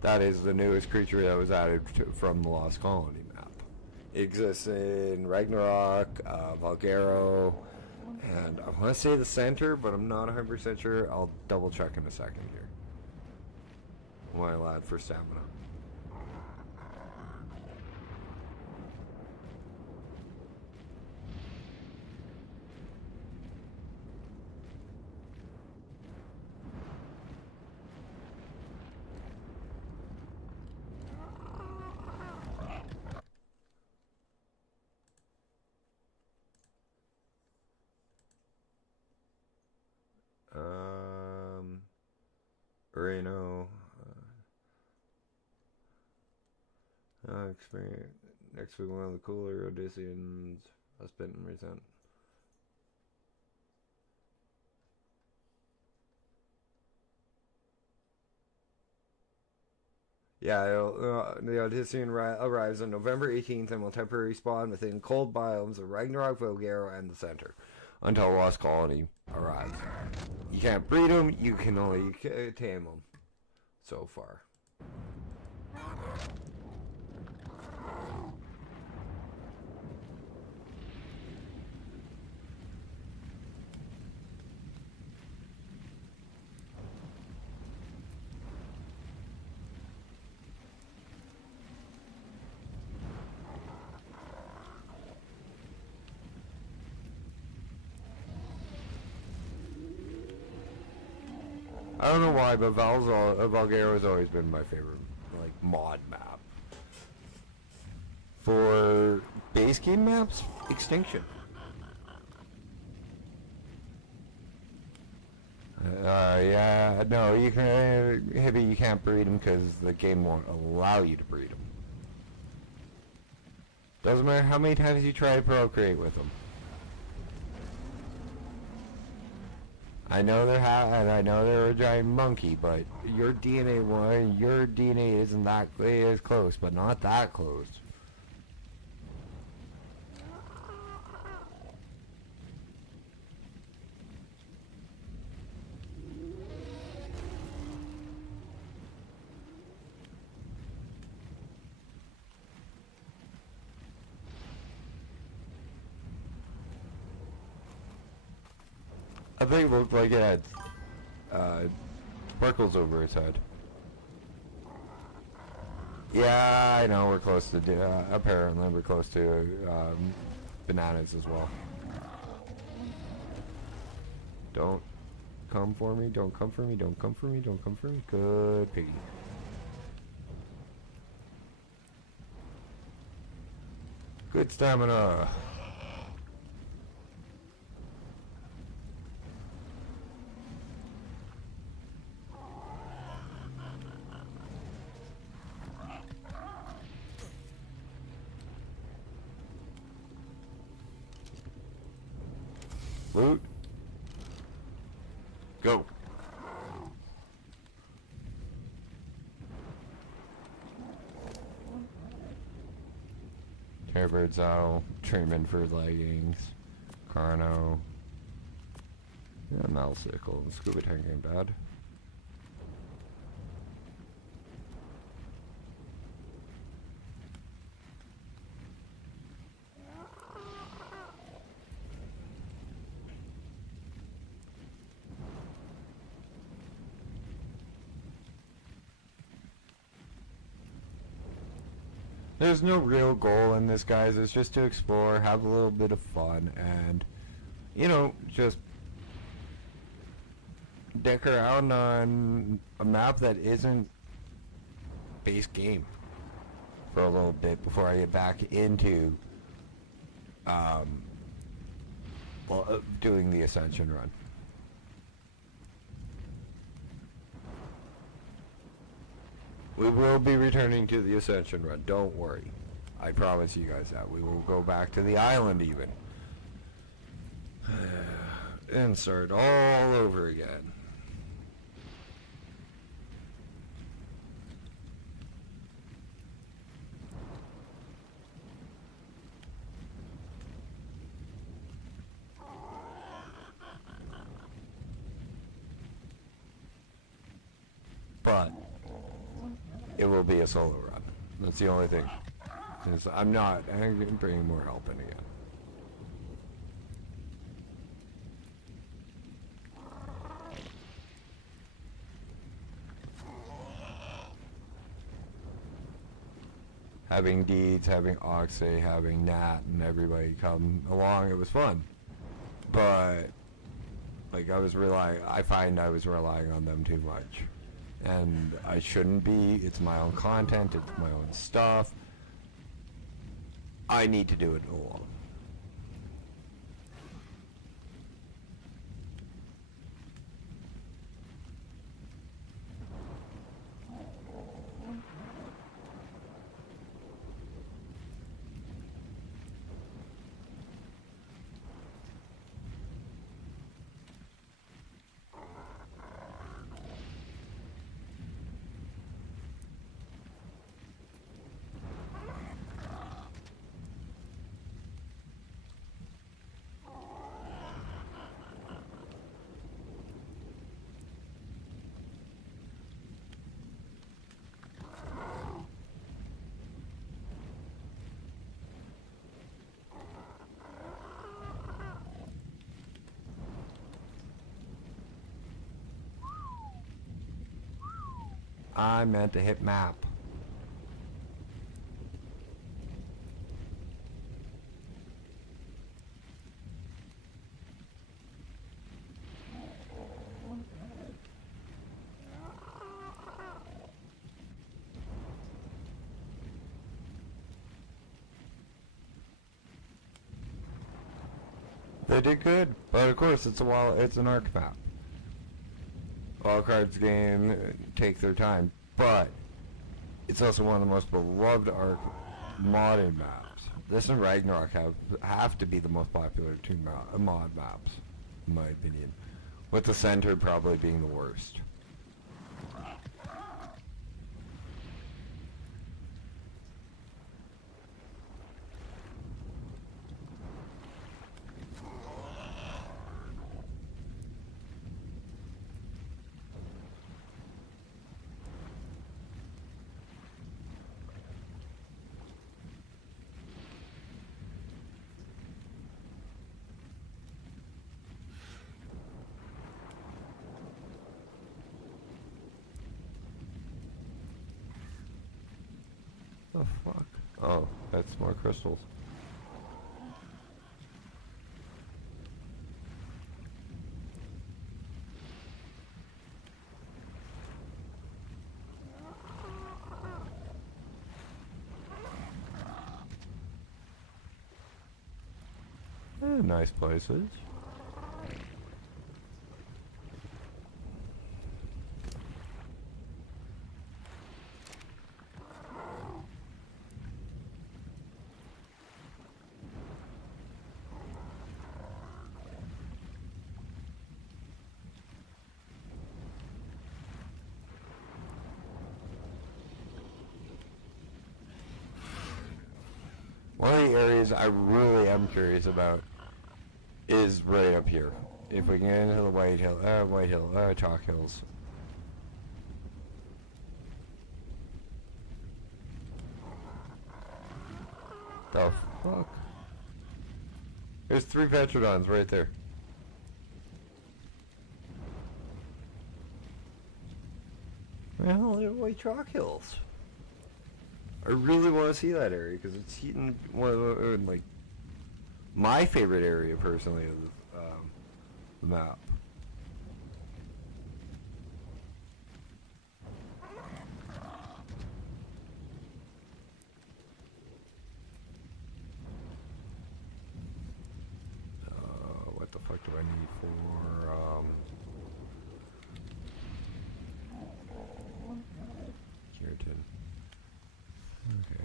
That is the newest creature that was added from the Lost Colony map. It exists in Ragnarok, Valgureo, and I want to say the center, but I'm not 100% sure. I'll double check in a second here. Why lad for stamina. Reno. Experience. Next week, one of the cooler Odysseans. I spent and resent. Yeah, the Odyssean arrives on November 18th and will temporarily spawn within cold biomes of Ragnarok, Valgureo, and the center until Lost Colony arrives. You can't breed them, you can only tame them so far. I don't know why, but Valgureo has always been my favorite, like, mod map. For base game maps, Extinction. Yeah, no, you can, Hibby, you can't breed them because the game won't allow you to breed them. Doesn't matter how many times you try to procreate with them. I know they're a giant monkey, but your DNA isn't that as close, but not that close. I think it looked like it had sparkles over its head. Yeah, I know we're close to, apparently we're close to bananas as well. Don't come for me, don't come for me, don't come for me, don't come for me. Good piggy. Good stamina. Loot. Go. Airbird saddle, treatment for leggings, Carno. Yeah, Malsicle and scuba tank ain't bad. There's no real goal in this, guys. It's just to explore, have a little bit of fun, and, you know, just dick around on a map that isn't base game for a little bit before I get back into, doing the Ascension run. We will be returning to the Ascension run, don't worry. I promise you guys that. We will go back to the island even. And start all over again. But it will be a solo run. That's the only thing. I'm bringing more help in again. Having Deeds, having ASA, having Nat, and everybody come along, it was fun. But, like, I find I was relying on them too much. And I shouldn't be. It's my own content, it's my own stuff. I need to do it alone. I meant to hit map. They did good, but of course it's an Ark map. Wildcards game take their time, but it's also one of the most beloved Ark modded maps. This and Ragnarok have to be the most popular two mod maps, in my opinion, with the center probably being the worst. The fuck? Oh, that's more crystals. Nice places. One of the areas I really am curious about is right up here. If we get into the Chalk Hills. The fuck? There's 3 Petrodons right there. Well, they're White Chalk Hills. I really want to see that area because it's eating one of the, like, my favorite area personally of the map. What the fuck do I need for keratin? Okay.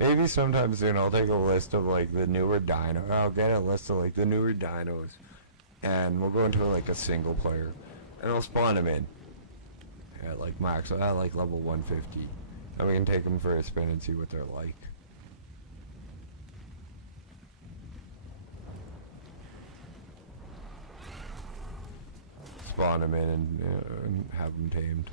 Maybe sometime soon I'll take a list of like the newer dinos. I'll get a list of like the newer dinos, and we'll go into like a single player, and I'll spawn them in at like max, at like level 150, and we can take them for a spin and see what they're like. Spawn them in and have them tamed.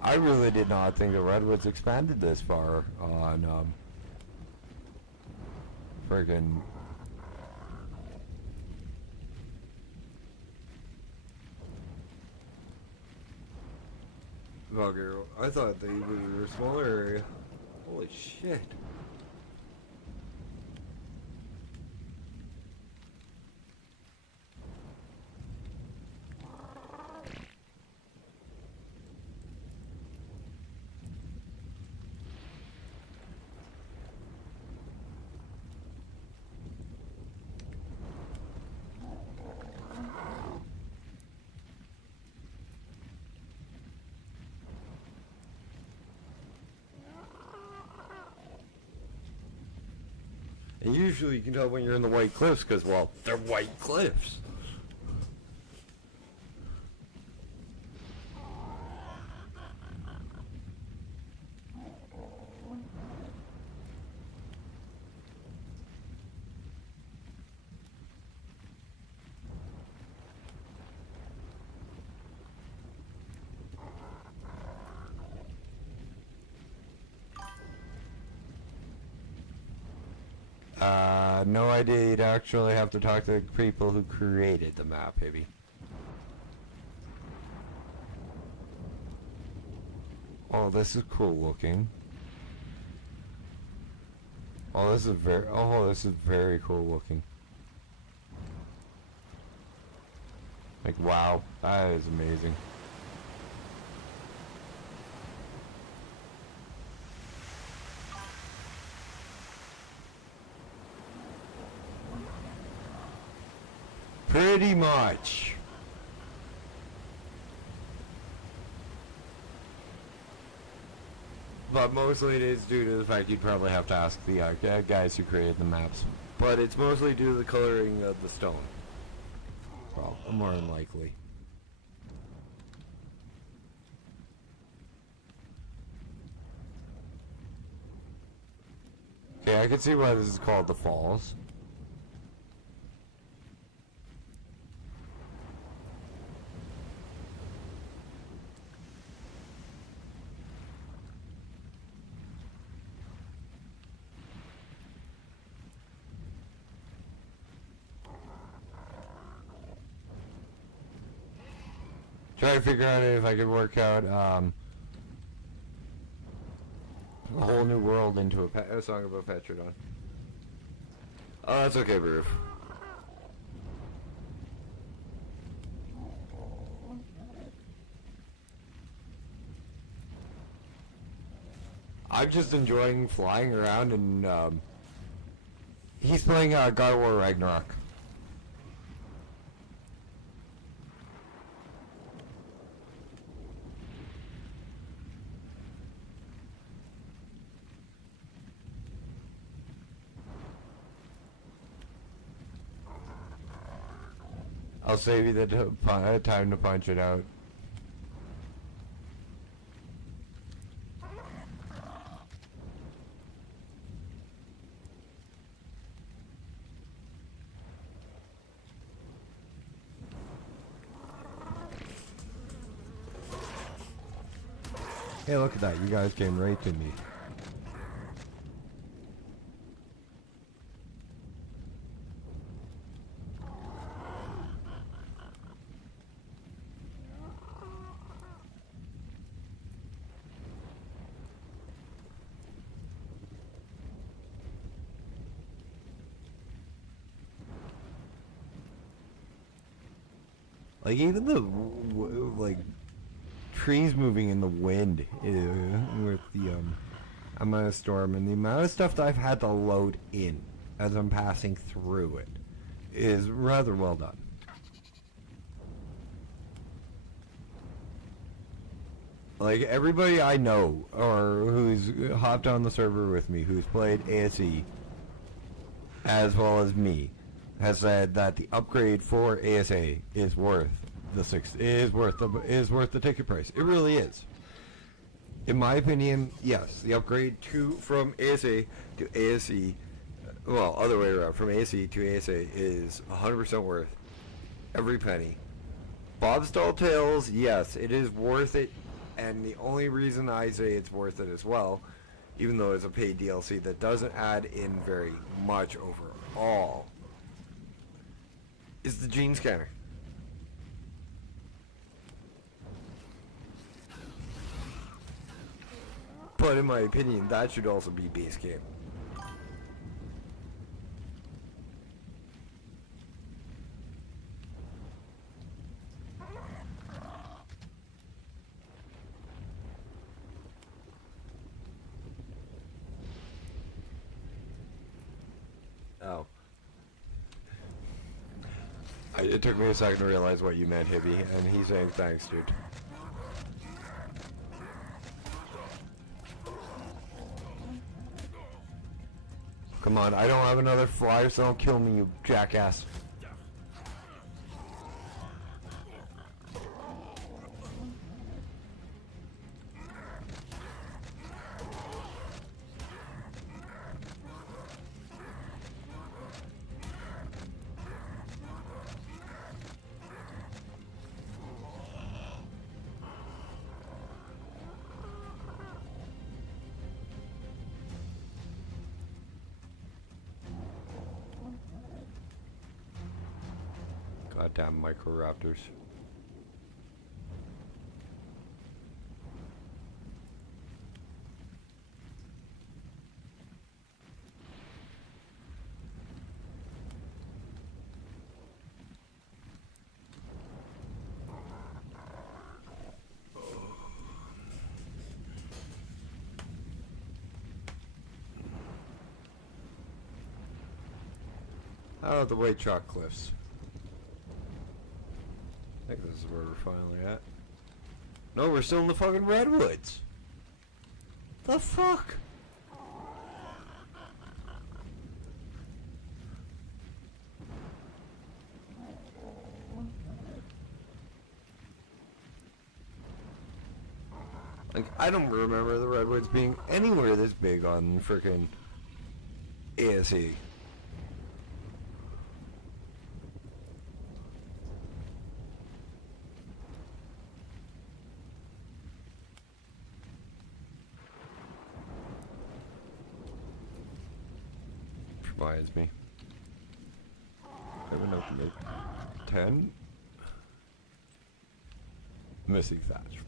I really did not think the Redwoods expanded this far on friggin' Valgureo. I thought they were a smaller area. Holy shit. And usually you can tell when you're in the White Cliffs because, well, they're White Cliffs. No idea. You'd actually have to talk to the people who created the map, maybe. Oh, this is cool looking. Oh, this is very cool looking. Like, wow, that is amazing. Pretty much. But mostly it is due to the fact you'd probably have to ask the guys who created the maps. But it's mostly due to the coloring of the stone. Well, more than likely. Okay, I can see why this is called the Falls. Try to figure out if I could work out a whole new world into a song about Petrodon. Oh, that's okay, Roof. I'm just enjoying flying around, and he's playing God of War Ragnarok. I'll save you the time to punch it out. Hey, look at that. You guys came right to me. Like, even the, like, trees moving in the wind with the amount of storm and the amount of stuff that I've had to load in as I'm passing through it is rather well done. Like, everybody I know or who's hopped on the server with me, who's played ASE as well as me, has said that the upgrade for ASA is worth the ticket price. It really is. In my opinion, yes, the upgrade from ASA to ASE, well, other way around, from ASE to ASA is 100% worth every penny. Bob's Tall Tales, yes, it is worth it, and the only reason I say it's worth it as well, even though it's a paid DLC that doesn't add in very much overall, is the gene scanner. But in my opinion, that should also be base game. Oh. It took me a second to realize what you meant, Hibby, and he's saying thanks, dude. Come on, I don't have another flyer, so don't kill me, you jackass. Goddamn microraptors. Oh, the White Chalk Cliffs. I think this is where we're finally at. No, we're still in the fucking redwoods. The fuck? Like, I don't remember the redwoods being anywhere this big on frickin' ASE. Reminds me. I haven't opened it. 10? Missing thatch.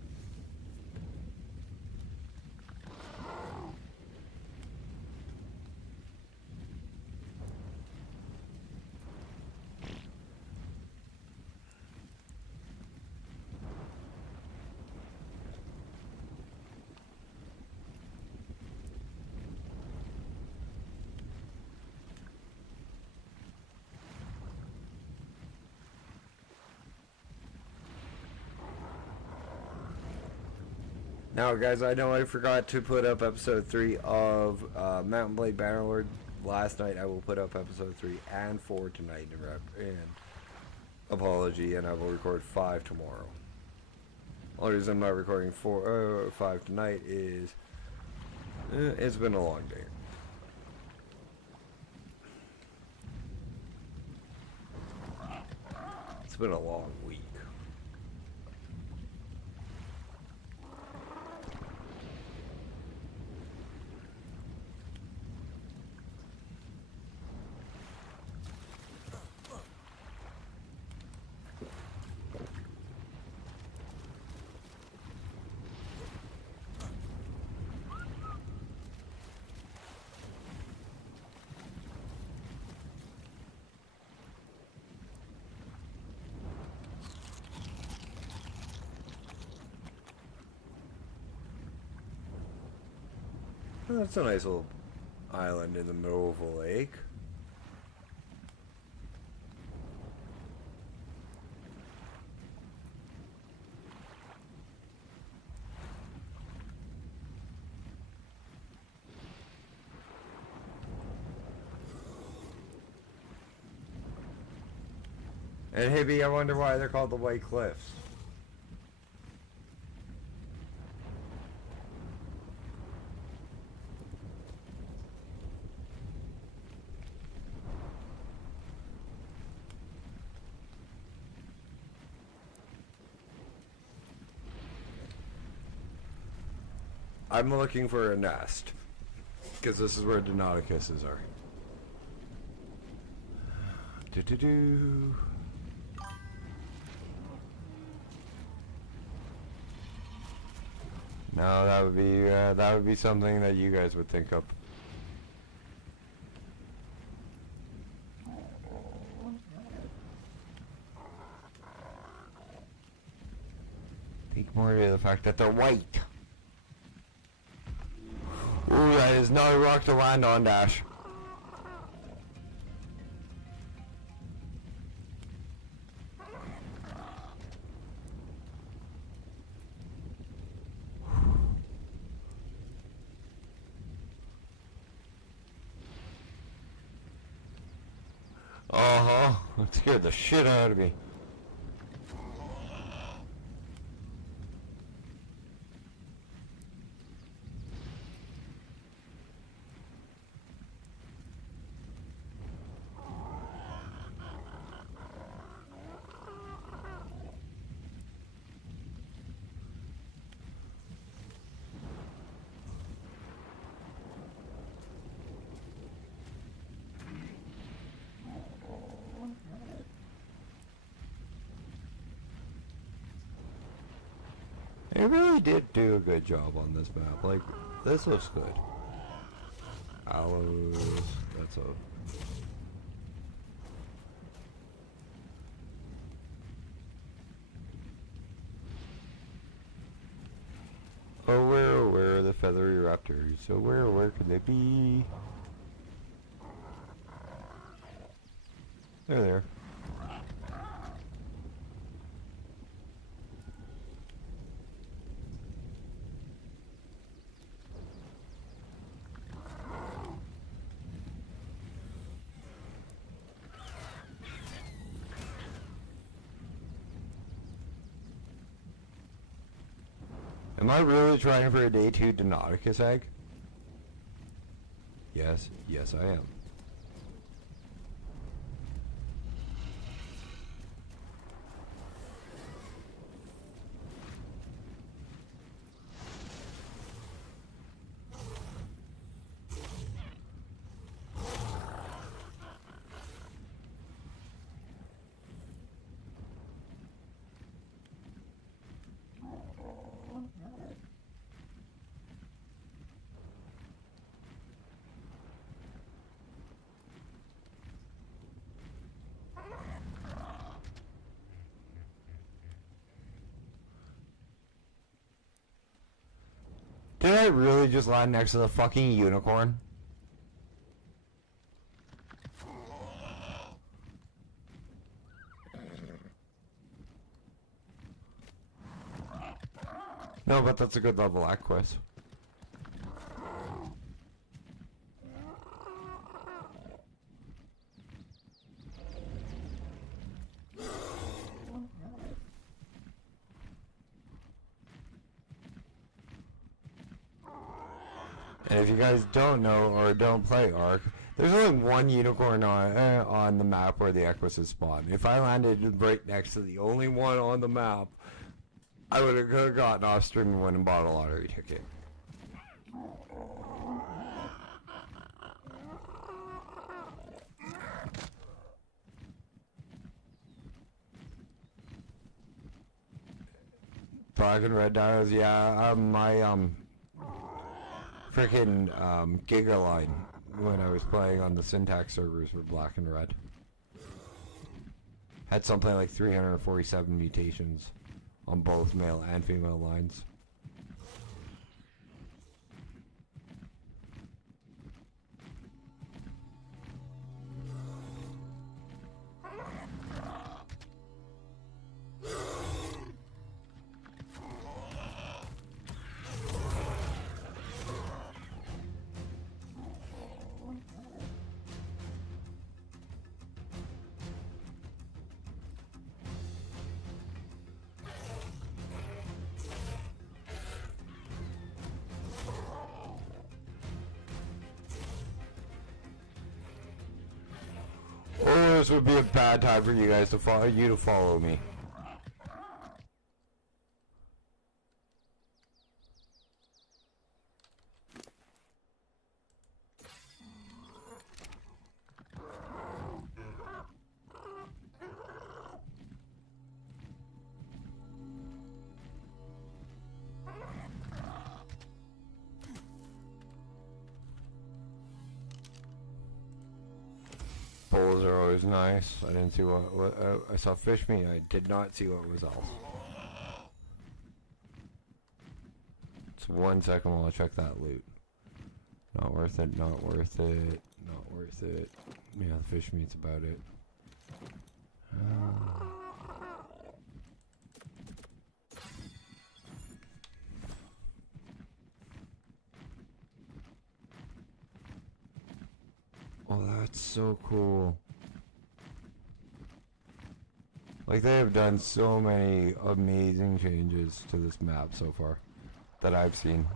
Now, guys, I know I forgot to put up episode 3 of Mountain Blade Bannerlord last night. I will put up episode 3 and 4 tonight in apology, and I will record 5 tomorrow. Only reason I'm not recording 5 tonight is it's been a long day. It's been a long week. Oh, that's a nice little island in the middle of a lake. And Hibby, I wonder why they're called the White Cliffs. I'm looking for a nest, because this is where Deinonychuses are. Do-do-do. No, that would be something that you guys would think of. Think more of the fact that they're white. Ooh, that is not a rock to land on, Dash. Uh-huh. That scared the shit out of me. They really did do a good job on this map. Like, this looks good. Aloes, that's a... Oh, where are the feathery raptors? So where could they be? They're there. Am I really trying for a day 2 Deinonychus egg? Yes, yes I am. Did I really just land next to the fucking unicorn? No, but that's a good level Aquis. And if you guys don't know or don't play Ark, there's only one unicorn on the map where the Equus is spawned. If I landed right next to the only one on the map, I would have gotten off stream and won and bought a lottery ticket. Black and red dials, yeah. My freaking Giga line when I was playing on the syntax servers were black and red. Had something like 347 mutations on both male and female lines. Or this would be a bad time for you guys to follow me. Bowls are always nice. I didn't see what I saw fish meat. I did not see what was else. It's 1 second while I check that loot. Not worth it, not worth it, not worth it. Yeah, the fish meat's about it. Oh, that's so cool. Like, they have done so many amazing changes to this map so far that I've seen.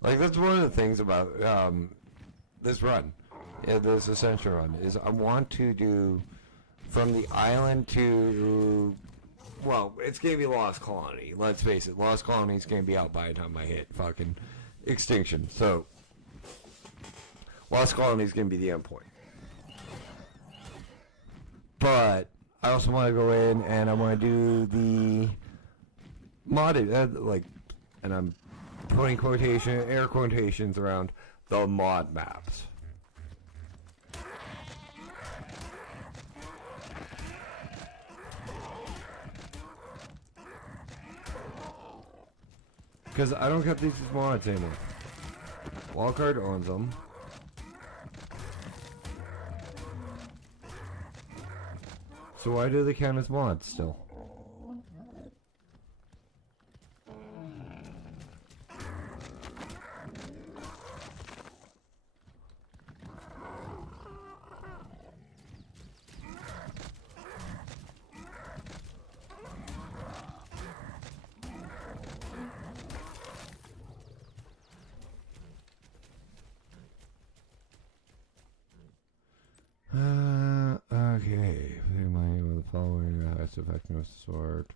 Like, that's one of the things about this run, this Ascension run, is I want to do from the island to... Well, it's gonna be Lost Colony. Let's face it, Lost Colony's gonna be out by the time I hit fucking extinction. So, Lost Colony's gonna be the end point. But I also want to go in and I want to do the modded, like, and I'm putting air quotations around the mod maps. Because I don't get these mods anymore. Wildcard owns them. So why do they count as mods still? Okay. The following has effectiveness sword,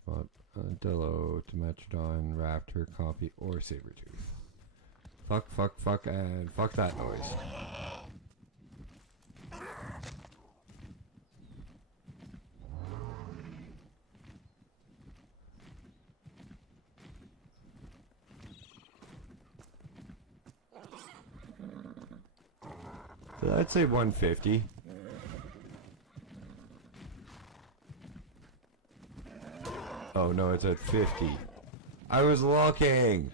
Dillo, Temetrodon, Raptor, Copy, or Sabertooth. Fuck, and fuck that noise. So I'd say 150. Oh no, it's at 50. I was looking!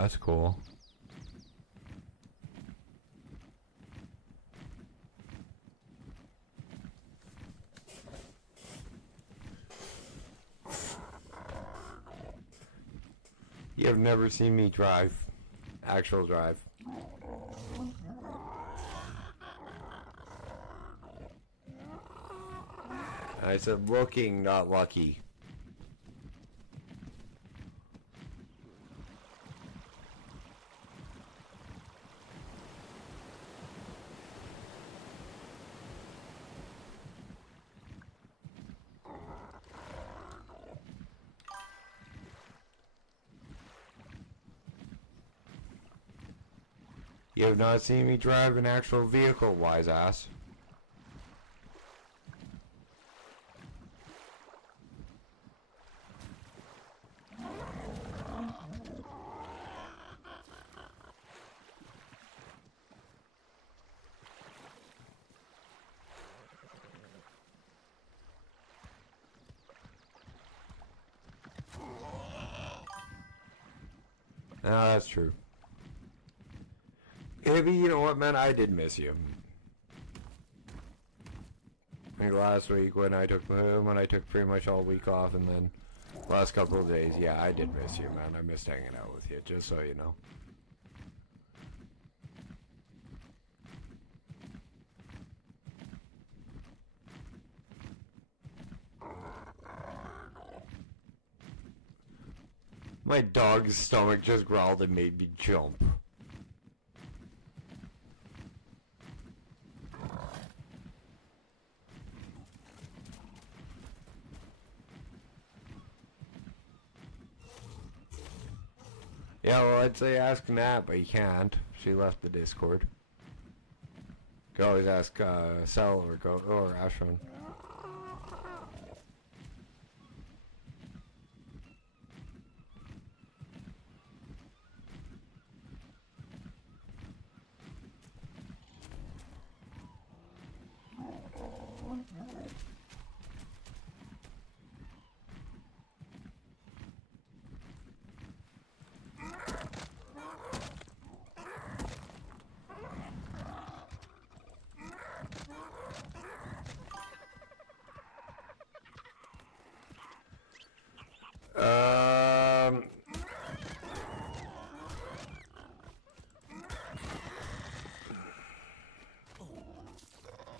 that's cool. You have never seen me drive. Actual drive. I said looking, not lucky. You have not seen me drive an actual vehicle, wise ass. No, that's true. Maybe, you know what, man? I did miss you. I think last week when I took pretty much all week off, and then last couple of days, yeah, I did miss you, man. I missed hanging out with you, just so you know. My dog's stomach just growled and made me jump. Yeah, well, I'd say ask Nat, but you can't. She left the Discord. You can always ask Cell or Ashron.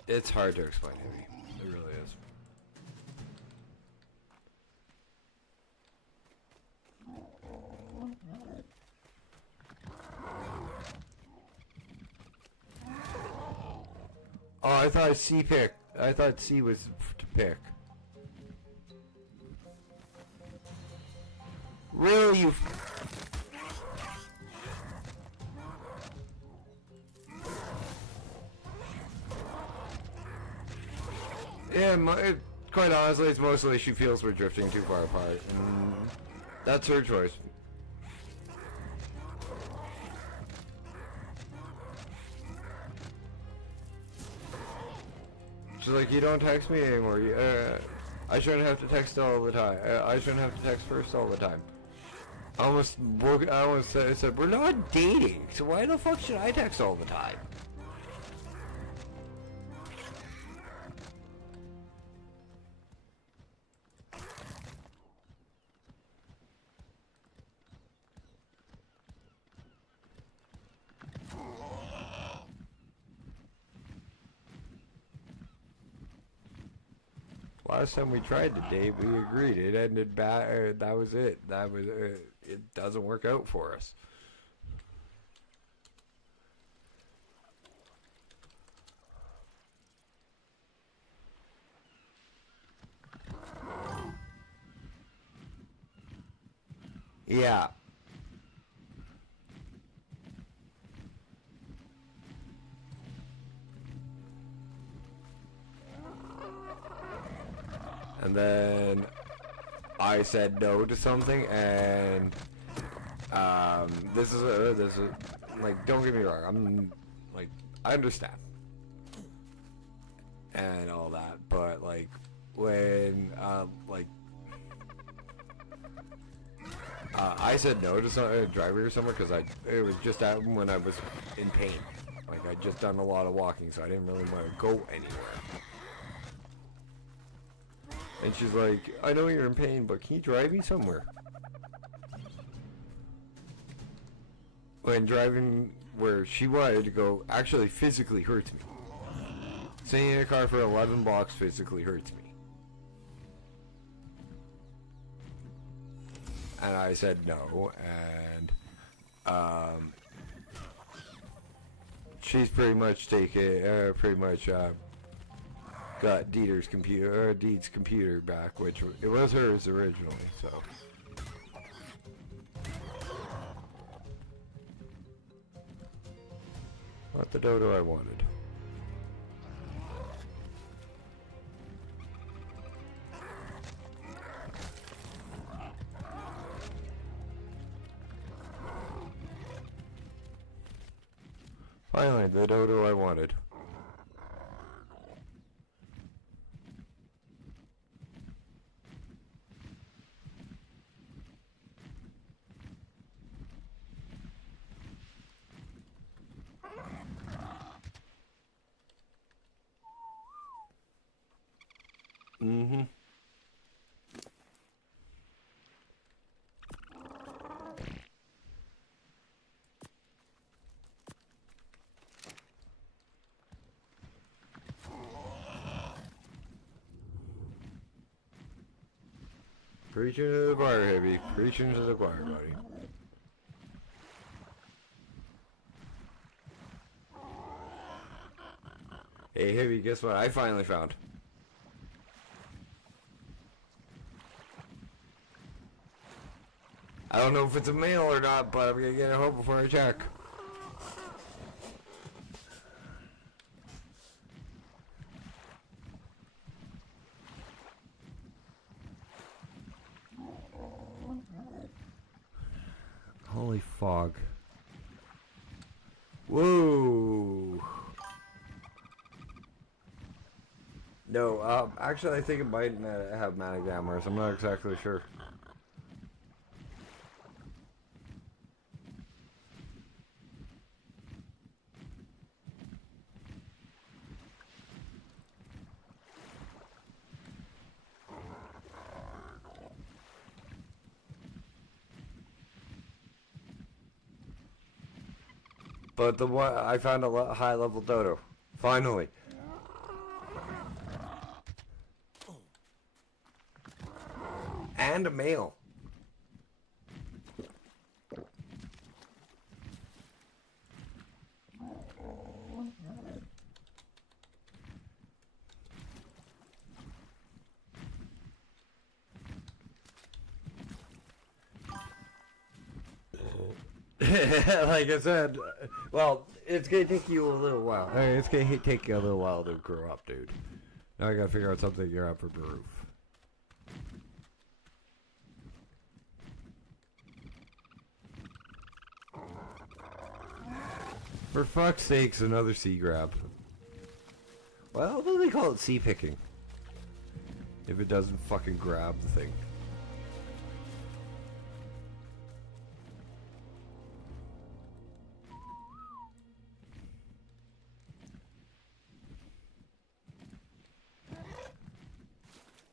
It's hard to explain to me. It really is. Oh, I thought C picked. I thought C was to pick. Really, you... Yeah, quite honestly, it's mostly she feels we're drifting too far apart. And that's her choice. She's like, you don't text me anymore. I shouldn't have to text all the time. I shouldn't have to text first all the time. I almost said, we're not dating, so why the fuck should I text all the time? Last time we tried to date, we agreed. It ended bad. That was it. It doesn't work out for us. Yeah. And then I said no to something, and this is like, don't get me wrong, I'm like, I understand and all that, but like when like I said no to driving her somewhere because it was just that when I was in pain. Like, I'd just done a lot of walking, so I didn't really want to go anywhere. And she's like, I know you're in pain, but can you drive me somewhere? When driving where she wanted to go actually physically hurts me. Sitting in a car for 11 blocks physically hurts me. And I said no, and she's pretty much got Deed's computer back, which it was hers originally, so. Not the dodo I wanted. Finally, the dodo I wanted. Mm-hmm. Preaching to the choir, heavy. Preaching to the choir, buddy. Hey, heavy, guess what I finally found? I don't know if it's a male or not, but I'm gonna get it home before I check. Holy fog. Whoa. No, actually I think it might have managrammars. I'm not exactly sure. But the one I found a high level dodo. Finally. And a male. Like I said, well, it's gonna take you a little while. I mean, it's gonna take you a little while to grow up, dude. Now I gotta figure out something to get up for the roof. For fuck's sakes, another sea grab. Well, how do they call it sea picking? If it doesn't fucking grab the thing.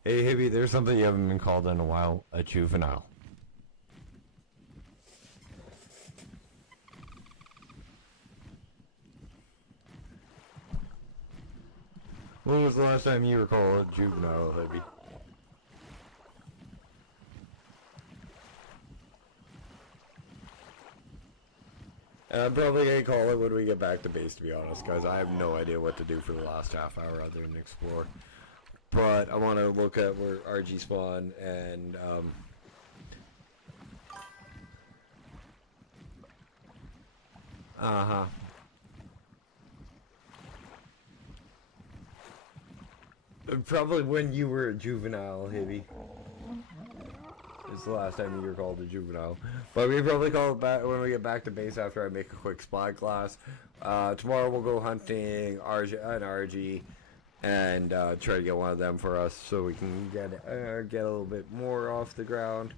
Hey, Hibby, there's something you haven't been called in a while. A juvenile. When was the last time you were called a juvenile, Hibby? I'm probably gonna call it when we get back to base, to be honest, guys. I have no idea what to do for the last half hour other than explore. But I want to look at where RG spawn and probably when you were a juvenile, Hibby. Is the last time you were called a juvenile. But we probably call it back when we get back to base after I make a quick spot class. Tomorrow we'll go hunting RG and try to get one of them for us so we can get a little bit more off the ground.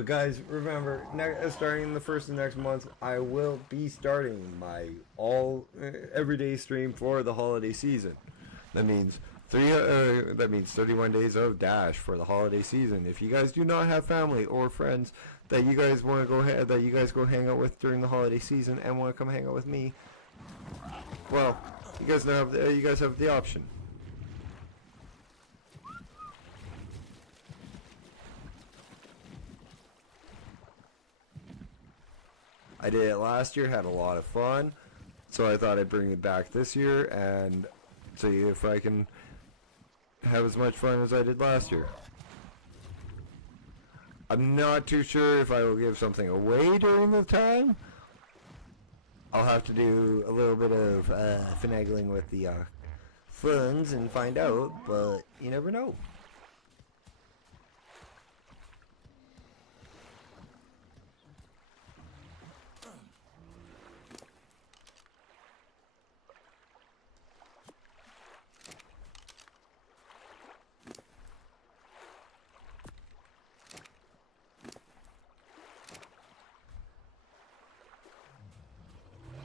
But guys, remember, starting the first of next month, I will be starting my everyday stream for the holiday season. That means 31 days of Dash for the holiday season. If you guys do not have family or friends that you guys want to go hang out with during the holiday season and want to come hang out with me, well, you guys have the option. I did it last year, had a lot of fun, so I thought I'd bring it back this year and see if I can have as much fun as I did last year. I'm not too sure if I will give something away during the time. I'll have to do a little bit of finagling with the funds and find out, but you never know.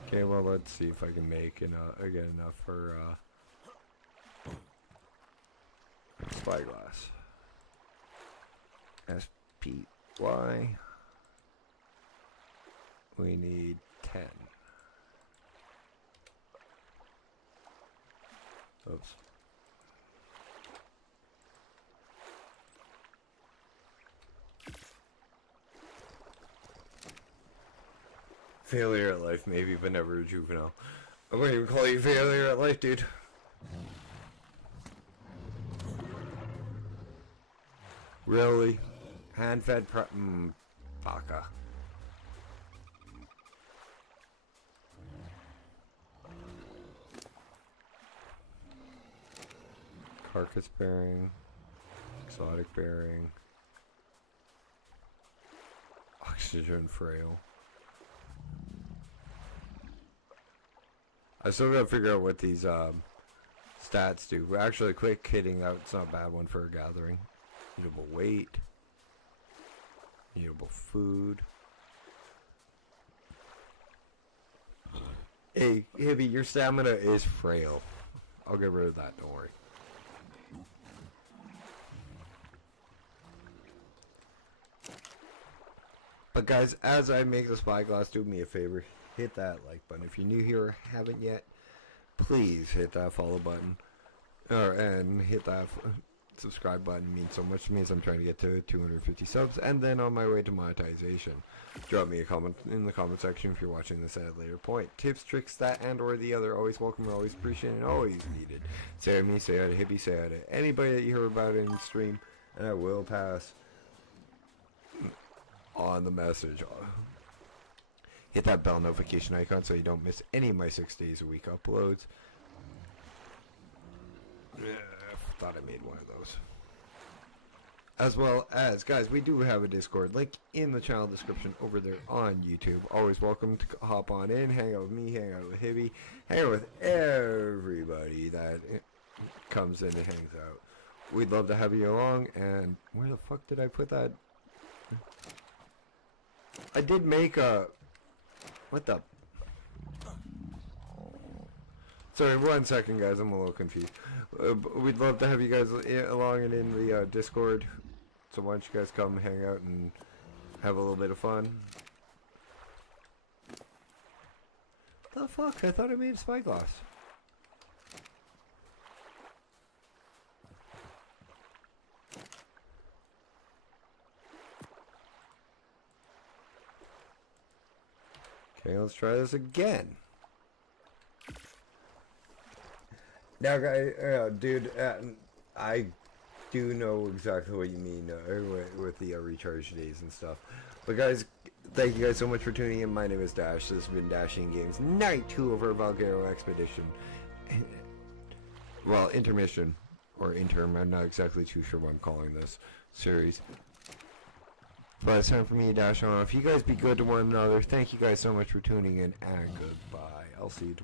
Okay, well, let's see if I can make get enough for spyglass. SPY. We need 10. Oops. Failure at life, maybe, but never a juvenile. I wouldn't even call you failure at life, dude. Really? Hand-fed baka. Carcass bearing. Exotic bearing. Oxygen frail. I still gotta figure out what these stats do. Actually, quick hitting out's not a bad one for a gathering. Eatable weight. Eatable food. Hey, Hibby, your stamina is frail. I'll get rid of that, don't worry. But guys, as I make the spyglass, do me a favor. Hit that like button. If you're new here or haven't yet, please hit that follow button. And hit that subscribe button. It means so much to me as I'm trying to get to 250 subs. And then on my way to monetization. Drop me a comment in the comment section if you're watching this at a later point. Tips, tricks, that and or the other. Always welcome, always appreciated, and always needed. Say hi to me, say hi to Hippie, say hi to anybody that you heard about in the stream. And I will pass on the message. Hit that bell notification icon so you don't miss any of my 6 days a week uploads. I thought I made one of those. As well as, guys, we do have a Discord link in the channel description over there on YouTube. Always welcome to hop on in, hang out with me, hang out with Hibby, hang out with everybody that comes in and hangs out. We'd love to have you along, and where the fuck did I put that? I did make a... What the... Sorry, 1 second, guys. I'm a little confused. We'd love to have you guys along and in the Discord. So why don't you guys come hang out and have a little bit of fun. The fuck? I thought I made a spyglass. Okay, let's try this again. Now, guys, dude, I do know exactly what you mean with the recharge days and stuff. But guys, thank you guys so much for tuning in. My name is Dash. This has been Dashing Games, Night 2 of our Valgureo expedition. Well, intermission, or interim. I'm not exactly too sure what I'm calling this series. But it's time for me to dash on off. You guys be good to one another. Thank you guys so much for tuning in, and goodbye. I'll see you tomorrow.